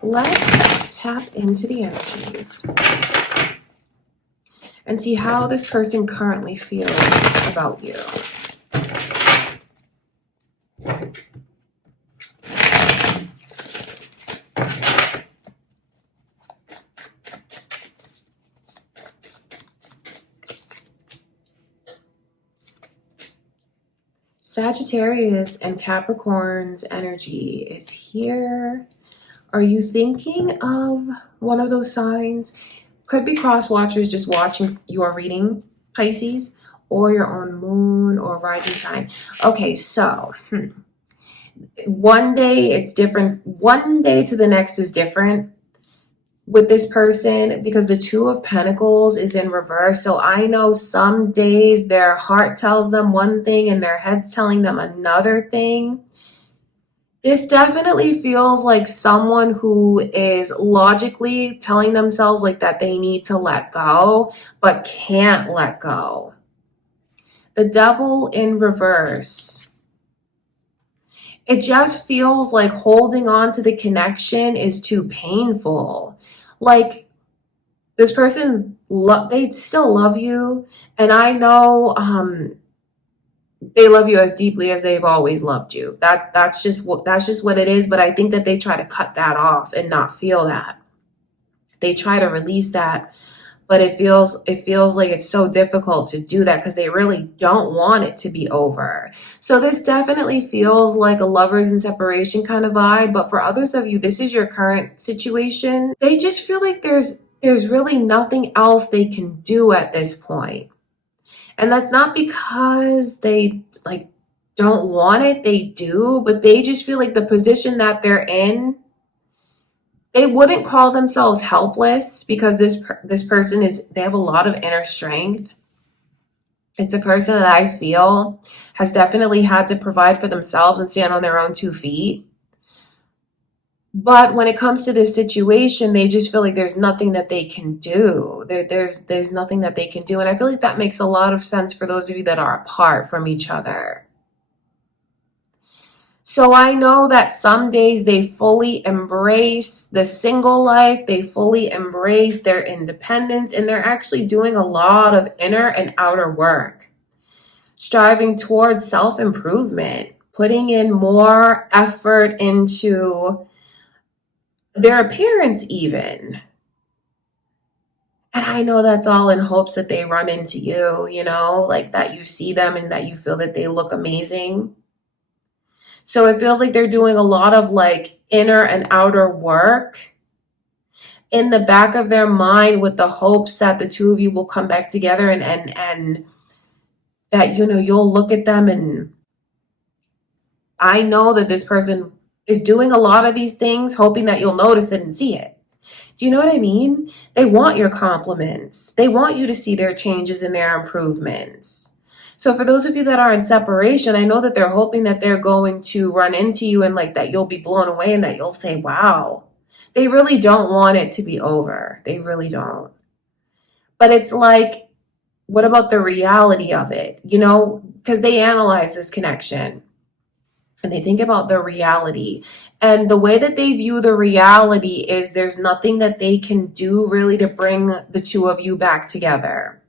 Let's tap into the energies and see how this person currently feels about you. Sagittarius and Capricorn's energy is here. Are you thinking of one of those signs? Could be cross watchers just watching your reading, Pisces, or your own moon or rising sign. Okay, so one day it's different. One day to the next is different with this person because the Two of Pentacles is in reverse. So I know some days their heart tells them one thing and their head's telling them another thing. This definitely feels like someone who is logically telling themselves like that they need to let go, but can't let go. The Devil in reverse. It just feels like holding on to the connection is too painful. Like this person, they still love you. And I know they love you as deeply as they've always loved you. That's just what it is. But I think that they try to cut that off and not feel that. They try to release that, but it feels like it's so difficult to do that because they really don't want it to be over. So this definitely feels like a lovers in separation kind of vibe. But for others of you, this is your current situation. They just feel like there's really nothing else they can do at this point. And that's not because they like don't want it, they do, but they just feel like the position that they're in, they wouldn't call themselves helpless because this person they have a lot of inner strength. It's a person that I feel has definitely had to provide for themselves and stand on their own 2 feet. But when it comes to this situation, they just feel like there's nothing that they can do. There's nothing that they can do. And I feel like that makes a lot of sense for those of you that are apart from each other. So I know that some days they fully embrace the single life. They fully embrace their independence. And they're actually doing a lot of inner and outer work. Striving towards self-improvement. Putting in more effort into their appearance even. And I know that's all in hopes that they run into you, you know, like that you see them and that you feel that they look amazing. So it feels like they're doing a lot of like inner and outer work in the back of their mind with the hopes that the two of you will come back together and that, you know, you'll look at them. And I know that this person is doing a lot of these things, hoping that you'll notice it and see it. Do you know what I mean? They want your compliments. They want you to see their changes and their improvements. So for those of you that are in separation, I know that they're hoping that they're going to run into you and like that you'll be blown away and that you'll say, wow. They really don't want it to be over. They really don't. But it's like, what about the reality of it? You know, because they analyze this connection. And they think about the reality. And the way that they view the reality is there's nothing that they can do really to bring the two of you back together.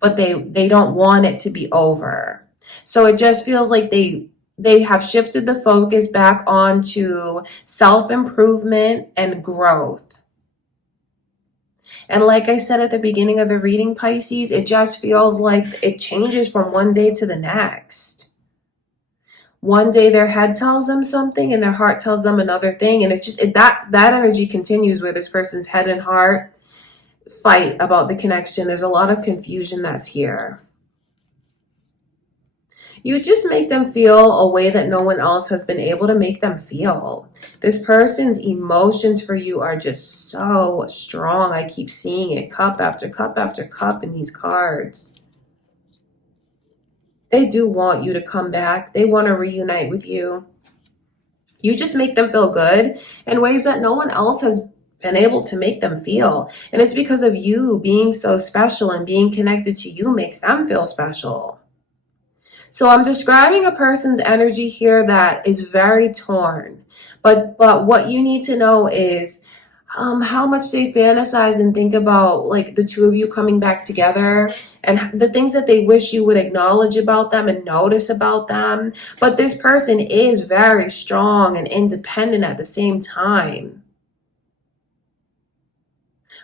But they don't want it to be over. So it just feels like they have shifted the focus back onto self-improvement and growth. And like I said at the beginning of the reading, Pisces, it just feels like it changes from one day to the next. One day their head tells them something and their heart tells them another thing. And it's just that energy continues where this person's head and heart fight about the connection. There's a lot of confusion that's here. You just make them feel a way that no one else has been able to make them feel. This person's emotions for you are just so strong. I keep seeing it cup after cup after cup in these cards. They do want you to come back. They want to reunite with you. You just make them feel good in ways that no one else been able to make them feel. And it's because of you being so special, and being connected to you makes them feel special. So I'm describing a person's energy here that is very torn. But what you need to know is how much they fantasize and think about like the two of you coming back together, and the things that they wish you would acknowledge about them and notice about them. But this person is very strong and independent at the same time.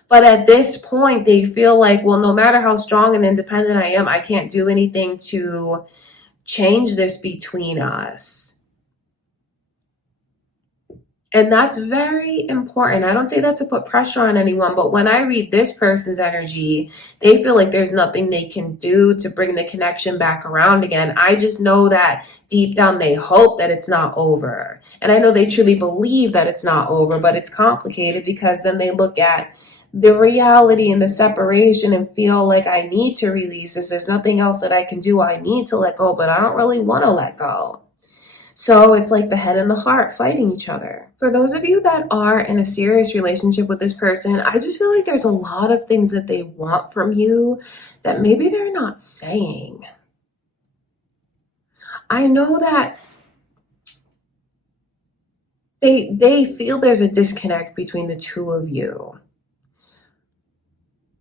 But at this point, they feel like, well, no matter how strong and independent I am, I can't do anything to change this between us. And that's very important. I don't say that to put pressure on anyone, but when I read this person's energy, they feel like there's nothing they can do to bring the connection back around again. I just know that deep down they hope that it's not over. And I know they truly believe that it's not over, but it's complicated because then they look at the reality and the separation and feel like I need to release this. There's nothing else that I can do. I need to let go, but I don't really want to let go. So it's like the head and the heart fighting each other. For those of you that are in a serious relationship with this person, I just feel like there's a lot of things that they want from you that maybe they're not saying. I know that they feel there's a disconnect between the two of you.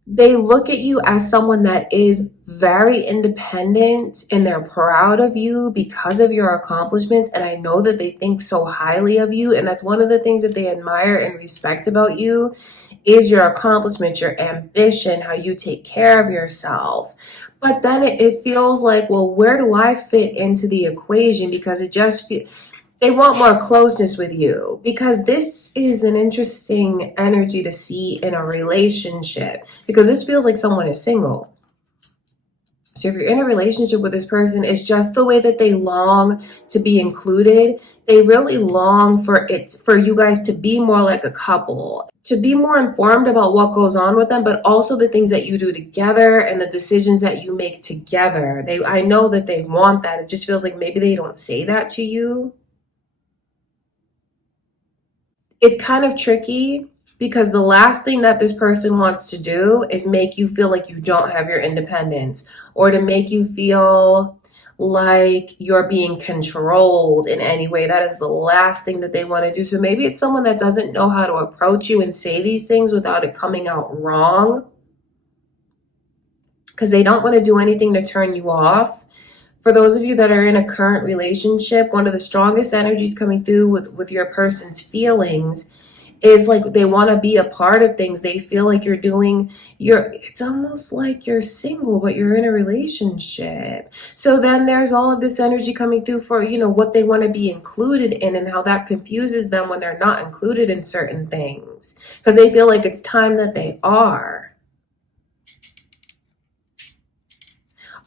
They look at you as someone that is very independent, and they're proud of you because of your accomplishments. And I know that they think so highly of you. And that's one of the things that they admire and respect about you is your accomplishments, your ambition, how you take care of yourself. But then it feels like, well, where do I fit into the equation? Because it just feels... They want more closeness with you, because this is an interesting energy to see in a relationship, because this feels like someone is single. So if you're in a relationship with this person, it's just the way that they long to be included. They really long for you guys to be more like a couple, to be more informed about what goes on with them, but also the things that you do together and the decisions that you make together. I know that they want that. It just feels like maybe they don't say that to you. It's kind of tricky because the last thing that this person wants to do is make you feel like you don't have your independence, or to make you feel like you're being controlled in any way. That is the last thing that they want to do. So maybe it's someone that doesn't know how to approach you and say these things without it coming out wrong, because they don't want to do anything to turn you off. For those of you that are in a current relationship, one of the strongest energies coming through with your person's feelings is like they want to be a part of things. They feel like it's almost like you're single, but you're in a relationship. So then there's all of this energy coming through for, what they want to be included in, and how that confuses them when they're not included in certain things, because they feel like it's time that they are.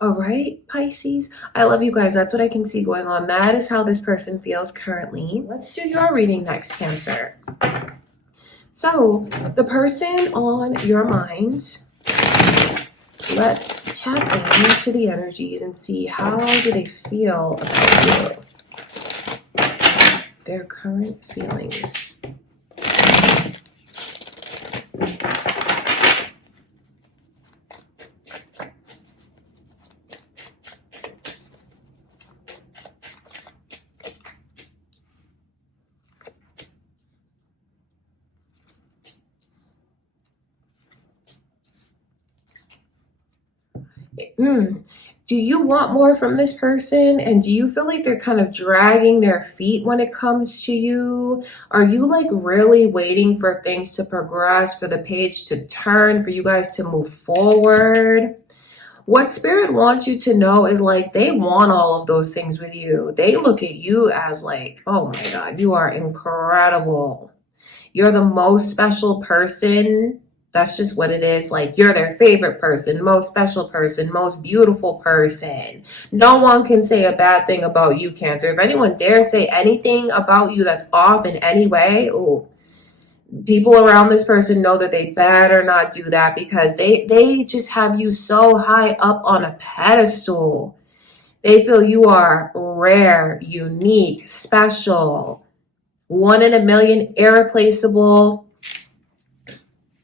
All right, Pisces, I love you guys. That's what I can see going on. That is how this person feels currently. Let's do your reading next, Cancer. So the person on your mind, let's tap into the energies and see how do they feel about you, their current feelings. Do you want more from this person? And do you feel like they're kind of dragging their feet when it comes to you? Are you like really waiting for things to progress, for the page to turn, for you guys to move forward? What Spirit wants you to know is like they want all of those things with you. They look at you as like, oh my God, you are incredible. You're the most special person. That's just what it is. Like, you're their favorite person, most special person, most beautiful person. No one can say a bad thing about you, Cancer. If anyone dares say anything about you that's off in any way, people around this person know that they better not do that, because they just have you so high up on a pedestal. They feel you are rare, unique, special, one in a million, irreplaceable.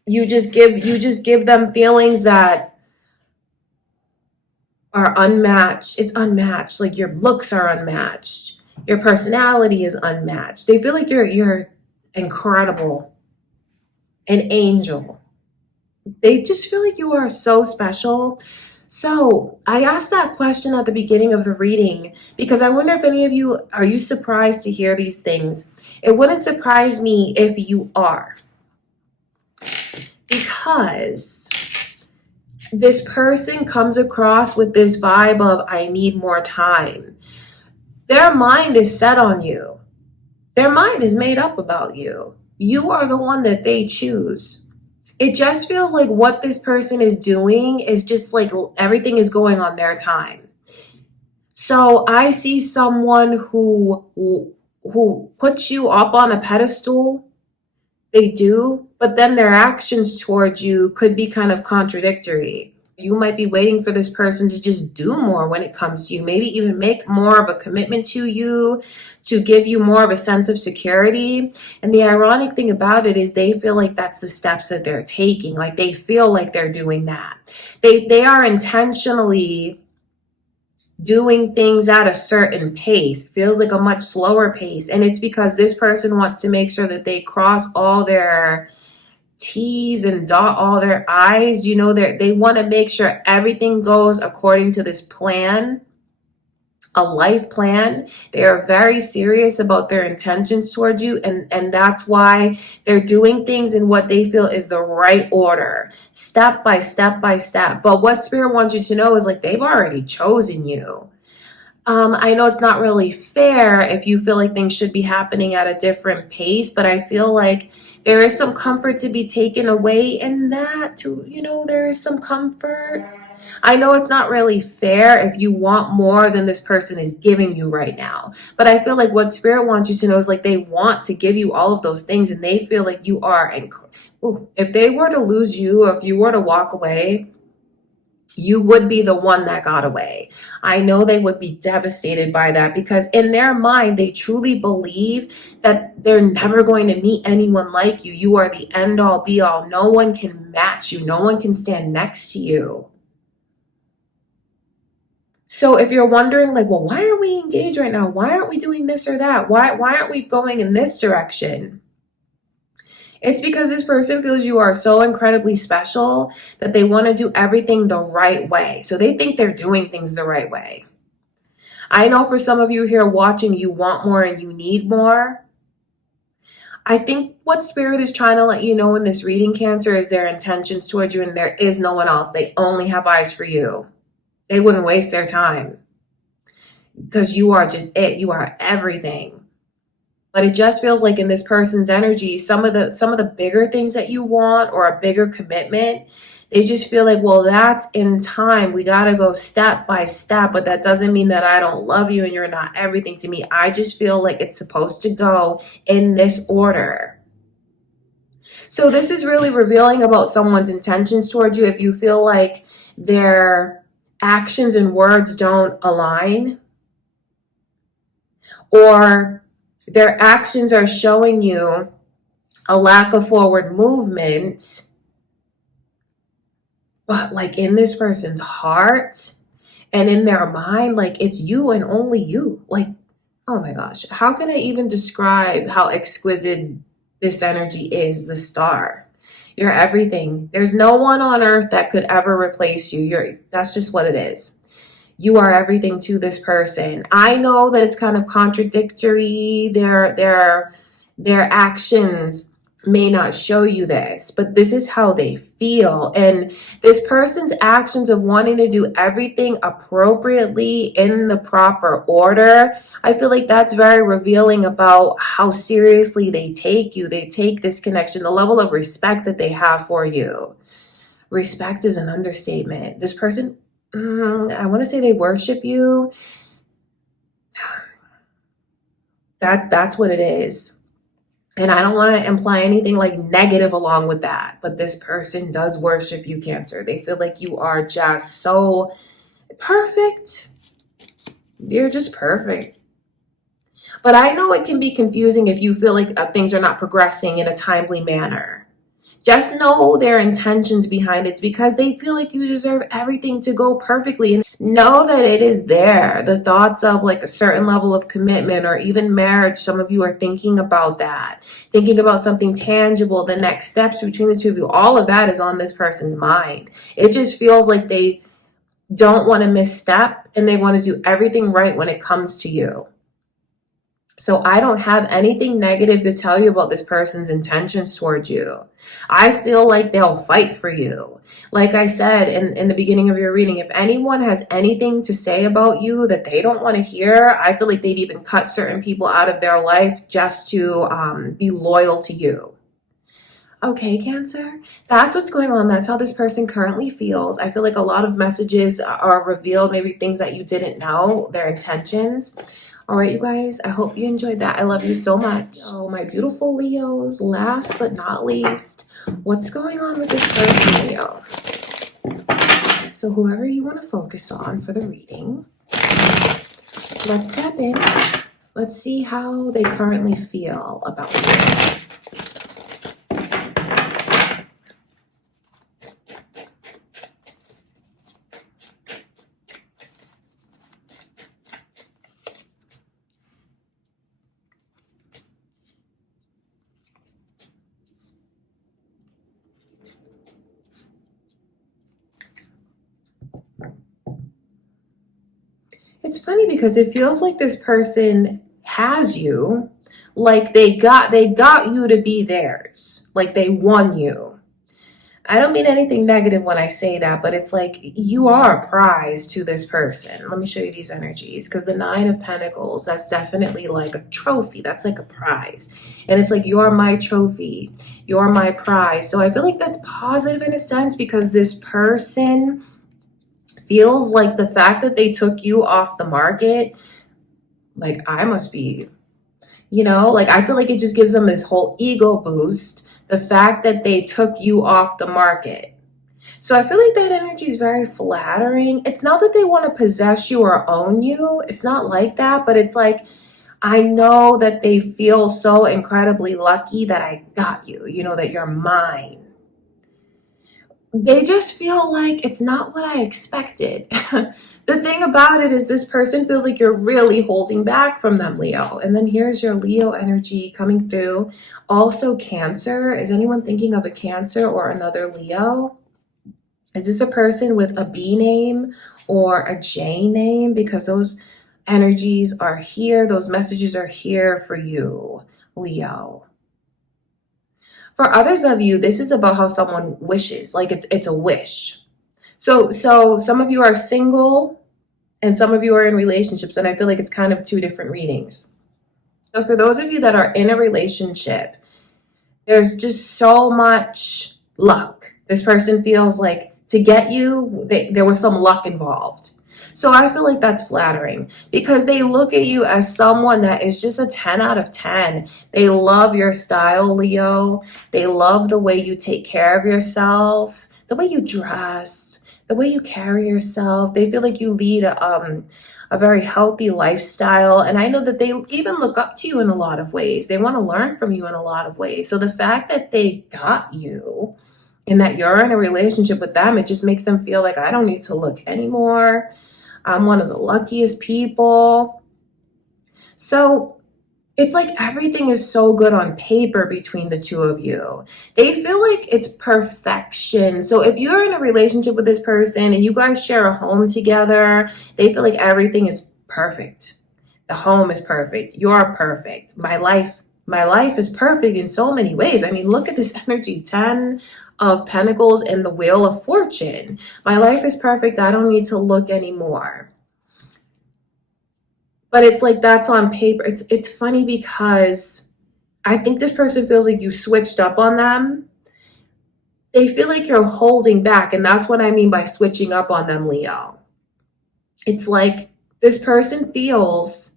you just give them feelings that are unmatched. It's unmatched. Like your looks are unmatched. Your personality is unmatched. They feel like you're incredible, an angel. They just feel like you are so special. So I asked that question at the beginning of the reading because I wonder if any of you, are you surprised to hear these things? It wouldn't surprise me if you are, because this person comes across with this vibe of, I need more time. Their mind is set on you. Their mind is made up about you. You are the one that they choose. It just feels like what this person is doing is just like everything is going on their time. So I see someone who puts you up on a pedestal. They do, but then their actions towards you could be kind of contradictory. You might be waiting for this person to just do more when it comes to you, maybe even make more of a commitment to you, to give you more of a sense of security. And the ironic thing about it is they feel like that's the steps that they're taking. Like they feel like they're doing that. They are intentionally doing things at a certain pace. Feels like a much slower pace. And it's because this person wants to make sure that they cross all their T's and dot all their I's. You know, they want to make sure everything goes according to this plan, a life plan. They are very serious about their intentions towards you, and that's why they're doing things in what they feel is the right order, step by step by step. But what Spirit wants you to know is like they've already chosen you. I know it's not really fair if you feel like things should be happening at a different pace, but I feel like there is some comfort to be taken away in that too. You know, there is some comfort. I know it's not really fair if you want more than this person is giving you right now, but I feel like what Spirit wants you to know is like they want to give you all of those things, and they feel like you are. If they were to lose you, or if you were to walk away, you would be the one that got away. I know they would be devastated by that, because in their mind, they truly believe that they're never going to meet anyone like you. You are the end all be all. No one can match you. No one can stand next to you. So if you're wondering like, well, why aren't we engaged right now? Why aren't we doing this or that? Why aren't we going in this direction? It's because this person feels you are so incredibly special that they want to do everything the right way. So they think they're doing things the right way. I know for some of you here watching, you want more and you need more. I think what Spirit is trying to let you know in this reading, Cancer, is their intentions towards you, and there is no one else. They only have eyes for you. They wouldn't waste their time because you are just it. You are everything. But it just feels like in this person's energy, some of the bigger things that you want, or a bigger commitment, they just feel like, well, that's in time. We got to go step by step, but that doesn't mean that I don't love you and you're not everything to me. I just feel like it's supposed to go in this order. So this is really revealing about someone's intentions towards you. If you feel like their actions and words don't align, or their actions are showing you a lack of forward movement, but like in this person's heart and in their mind, like it's you and only you. Like, oh my gosh, how can I even describe how exquisite this energy is? The star. You're everything. There's no one on earth that could ever replace you. That's just what it is. You are everything to this person. I know that it's kind of contradictory. Their actions may not show you this, but this is how they feel. And this person's actions of wanting to do everything appropriately in the proper order, I feel like that's very revealing about how seriously they take you. They take this connection, the level of respect that they have for you. Respect is an understatement. This person, I want to say they worship you. That's what it is. And I don't want to imply anything like negative along with that, but this person does worship you, Cancer. They feel like you are just so perfect. You're just perfect. But I know it can be confusing if you feel like things are not progressing in a timely manner. Just know their intentions behind it. It's because they feel like you deserve everything to go perfectly. And know that it is there. The thoughts of like a certain level of commitment or even marriage. Some of you are thinking about that. Thinking about something tangible, the next steps between the two of you. All of that is on this person's mind. It just feels like they don't want to misstep and they want to do everything right when it comes to you. So I don't have anything negative to tell you about this person's intentions towards you. I feel like they'll fight for you. Like I said in the beginning of your reading, if anyone has anything to say about you that they don't want to hear, I feel like they'd even cut certain people out of their life just to be loyal to you. Okay, Cancer, that's what's going on. That's how this person currently feels. I feel like a lot of messages are revealed, maybe things that you didn't know, their intentions. All right, you guys, I hope you enjoyed that. I love you so much. Oh, my beautiful Leos, last but not least, what's going on with this person, Leo? So whoever you want to focus on for the reading, let's tap in. Let's see how they currently feel about you. It's funny because it feels like this person has you, like they got you to be theirs, like they won you. I don't mean anything negative when I say that, but it's like you are a prize to this person. Let me show you these energies, because the Nine of Pentacles, that's definitely like a trophy. That's like a prize. And it's like, you're my trophy. You're my prize. So I feel like that's positive in a sense, because this person feels like the fact that they took you off the market, like I must be, like I feel like it just gives them this whole ego boost, the fact that they took you off the market. So I feel like that energy is very flattering. It's not that they want to possess you or own you. It's not like that, but it's like, I know that they feel so incredibly lucky that I got you, that you're mine. They just feel like it's not what I expected. The thing about it is this person feels like you're really holding back from them, Leo. And then here's your Leo energy coming through. Also Cancer. Is anyone thinking of a Cancer or another Leo? Is this a person with a B name or a J name? Because those energies are here. Those messages are here for you, Leo. For others of you, this is about how someone wishes, like it's a wish. So some of you are single and some of you are in relationships, and I feel like it's kind of two different readings. So for those of you that are in a relationship, there's just so much luck. This person feels like to get you, there was some luck involved. So I feel like that's flattering because they look at you as someone that is just a 10 out of 10. They love your style, Leo. They love the way you take care of yourself, the way you dress, the way you carry yourself. They feel like you lead a very healthy lifestyle. And I know that they even look up to you in a lot of ways. They want to learn from you in a lot of ways. So the fact that they got you and that you're in a relationship with them, it just makes them feel like I don't need to look anymore. I'm one of the luckiest people. So it's like everything is so good on paper between the two of you. They feel like it's perfection. So if you're in a relationship with this person and you guys share a home together, they feel like everything is perfect. The home is perfect. You're perfect. My life is perfect in so many ways. I mean, look at this energy, 10 of Pentacles and the Wheel of Fortune. My life is perfect. I don't need to look anymore. But it's like that's on paper. It's funny because I think this person feels like you switched up on them. They feel like you're holding back, and that's what I mean by switching up on them, Leo. It's like this person feels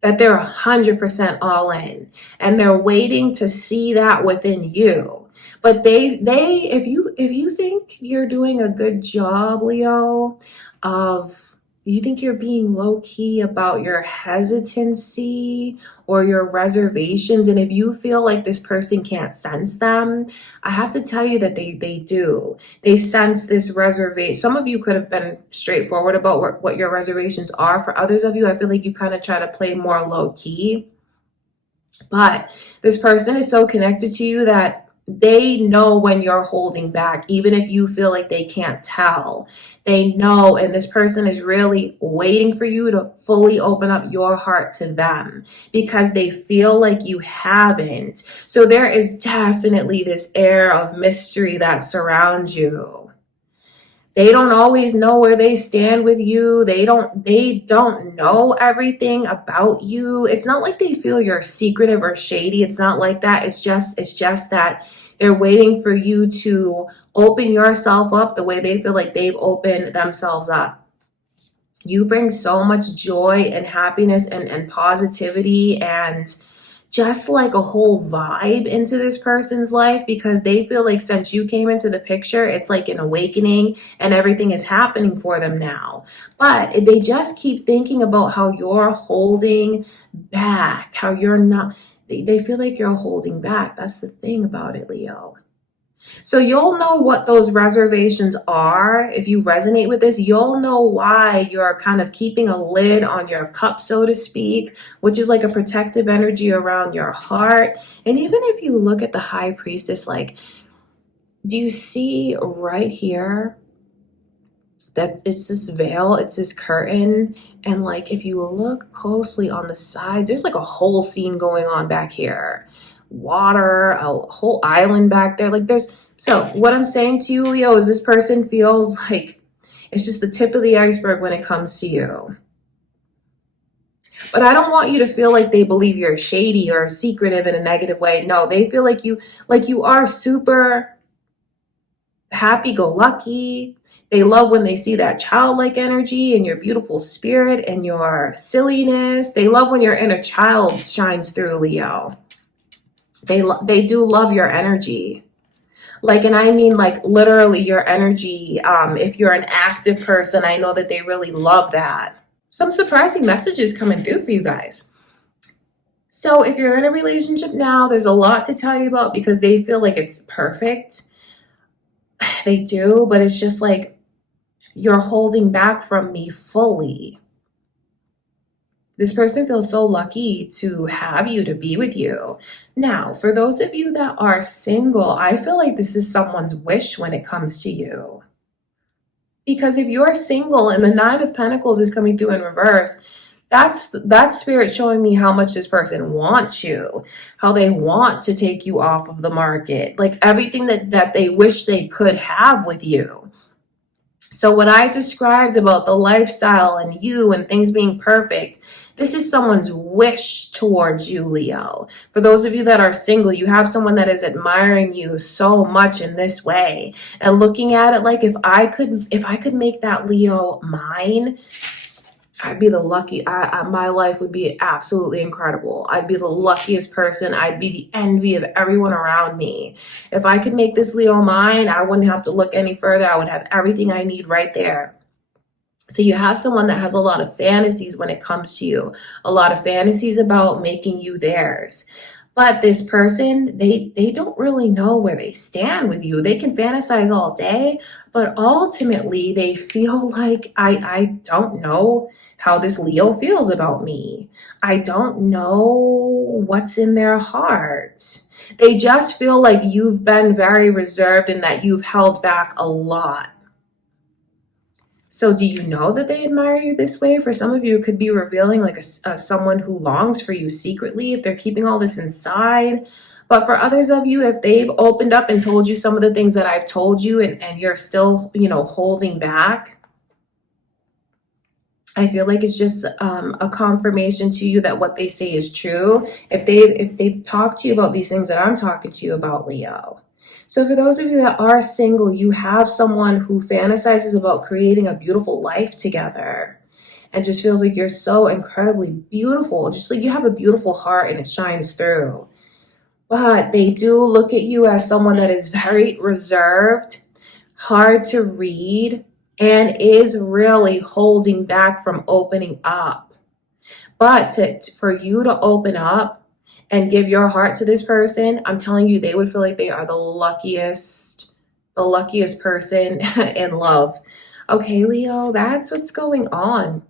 that they're 100% all in, and they're waiting to see that within you. But if you think you're doing a good job, Leo, of you think you're being low-key about your hesitancy or your reservations? And if you feel like this person can't sense them, I have to tell you that they do. They sense this reservation. Some of you could have been straightforward about what your reservations are. For others of you, I feel like you kind of try to play more low-key. But this person is so connected to you that they know when you're holding back, even if you feel like they can't tell. They know, and this person is really waiting for you to fully open up your heart to them because they feel like you haven't. So there is definitely this air of mystery that surrounds you. They don't always know where they stand with you. They don't know everything about you. It's not like they feel you're secretive or shady. It's not like that. It's just that they're waiting for you to open yourself up the way they feel like they've opened themselves up. You bring so much joy and happiness and positivity and just like a whole vibe into this person's life because they feel like since you came into the picture, it's like an awakening and everything is happening for them now. But they just keep thinking about how you're holding back, how you're not, they feel like you're holding back. That's the thing about it, Leo. So you'll know what those reservations are. If you resonate with this, you'll know why you're kind of keeping a lid on your cup, so to speak, which is like a protective energy around your heart. And even if you look at the High Priestess, like, do you see right here that it's this veil, it's this curtain? And like, if you look closely on the sides, there's like a whole scene going on back here. Water, a whole island back there. Like so what I'm saying to you, Leo, is this person feels like it's just the tip of the iceberg when it comes to you. But I don't want you to feel like they believe you're shady or secretive in a negative way. No, they feel like you are super happy-go-lucky. They love when they see that childlike energy and your beautiful spirit and your silliness. They love when your inner child shines through, Leo. They do love your energy. Like, and I mean like literally your energy. If you're an active person, I know that they really love that. Some surprising messages coming through for you guys. So if you're in a relationship now, there's a lot to tell you about because they feel like it's perfect. They do, but it's just like you're holding back from me fully. This person feels so lucky to have you, to be with you. Now, for those of you that are single, I feel like this is someone's wish when it comes to you. Because if you're single and the Nine of Pentacles is coming through in reverse, that's spirit showing me how much this person wants you, how they want to take you off of the market, like everything that they wish they could have with you. So what I described about the lifestyle and you and things being perfect, this is someone's wish towards you, Leo. For those of you that are single, you have someone that is admiring you so much in this way and looking at it like if I could make that Leo mine, I'd be the lucky, my life would be absolutely incredible. I'd be the luckiest person. I'd be the envy of everyone around me. If I could make this Leo mine, I wouldn't have to look any further. I would have everything I need right there. So you have someone that has a lot of fantasies when it comes to you, a lot of fantasies about making you theirs. But this person, they don't really know where they stand with you. They can fantasize all day, but ultimately they feel like, I don't know how this Leo feels about me. I don't know what's in their heart. They just feel like you've been very reserved and that you've held back a lot. So do you know that they admire you this way? For some of you, it could be revealing like someone who longs for you secretly if they're keeping all this inside. But for others of you, if they've opened up and told you some of the things that I've told you and you're still, holding back, I feel like it's just a confirmation to you that what they say is true. If they've talked to you about these things that I'm talking to you about, Leo. So for those of you that are single, you have someone who fantasizes about creating a beautiful life together and just feels like you're so incredibly beautiful. Just like you have a beautiful heart and it shines through. But they do look at you as someone that is very reserved, hard to read, and is really holding back from opening up. But for you to open up and give your heart to this person, I'm telling you, they would feel like they are the luckiest person in love. Okay, Leo, that's what's going on.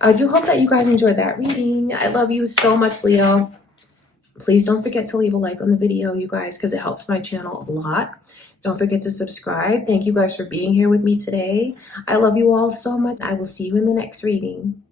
I do hope that you guys enjoyed that reading. I love you so much, Leo. Please don't forget to leave a like on the video, you guys, because it helps my channel a lot. Don't forget to subscribe. Thank you guys for being here with me today. I love you all so much. I will see you in the next reading.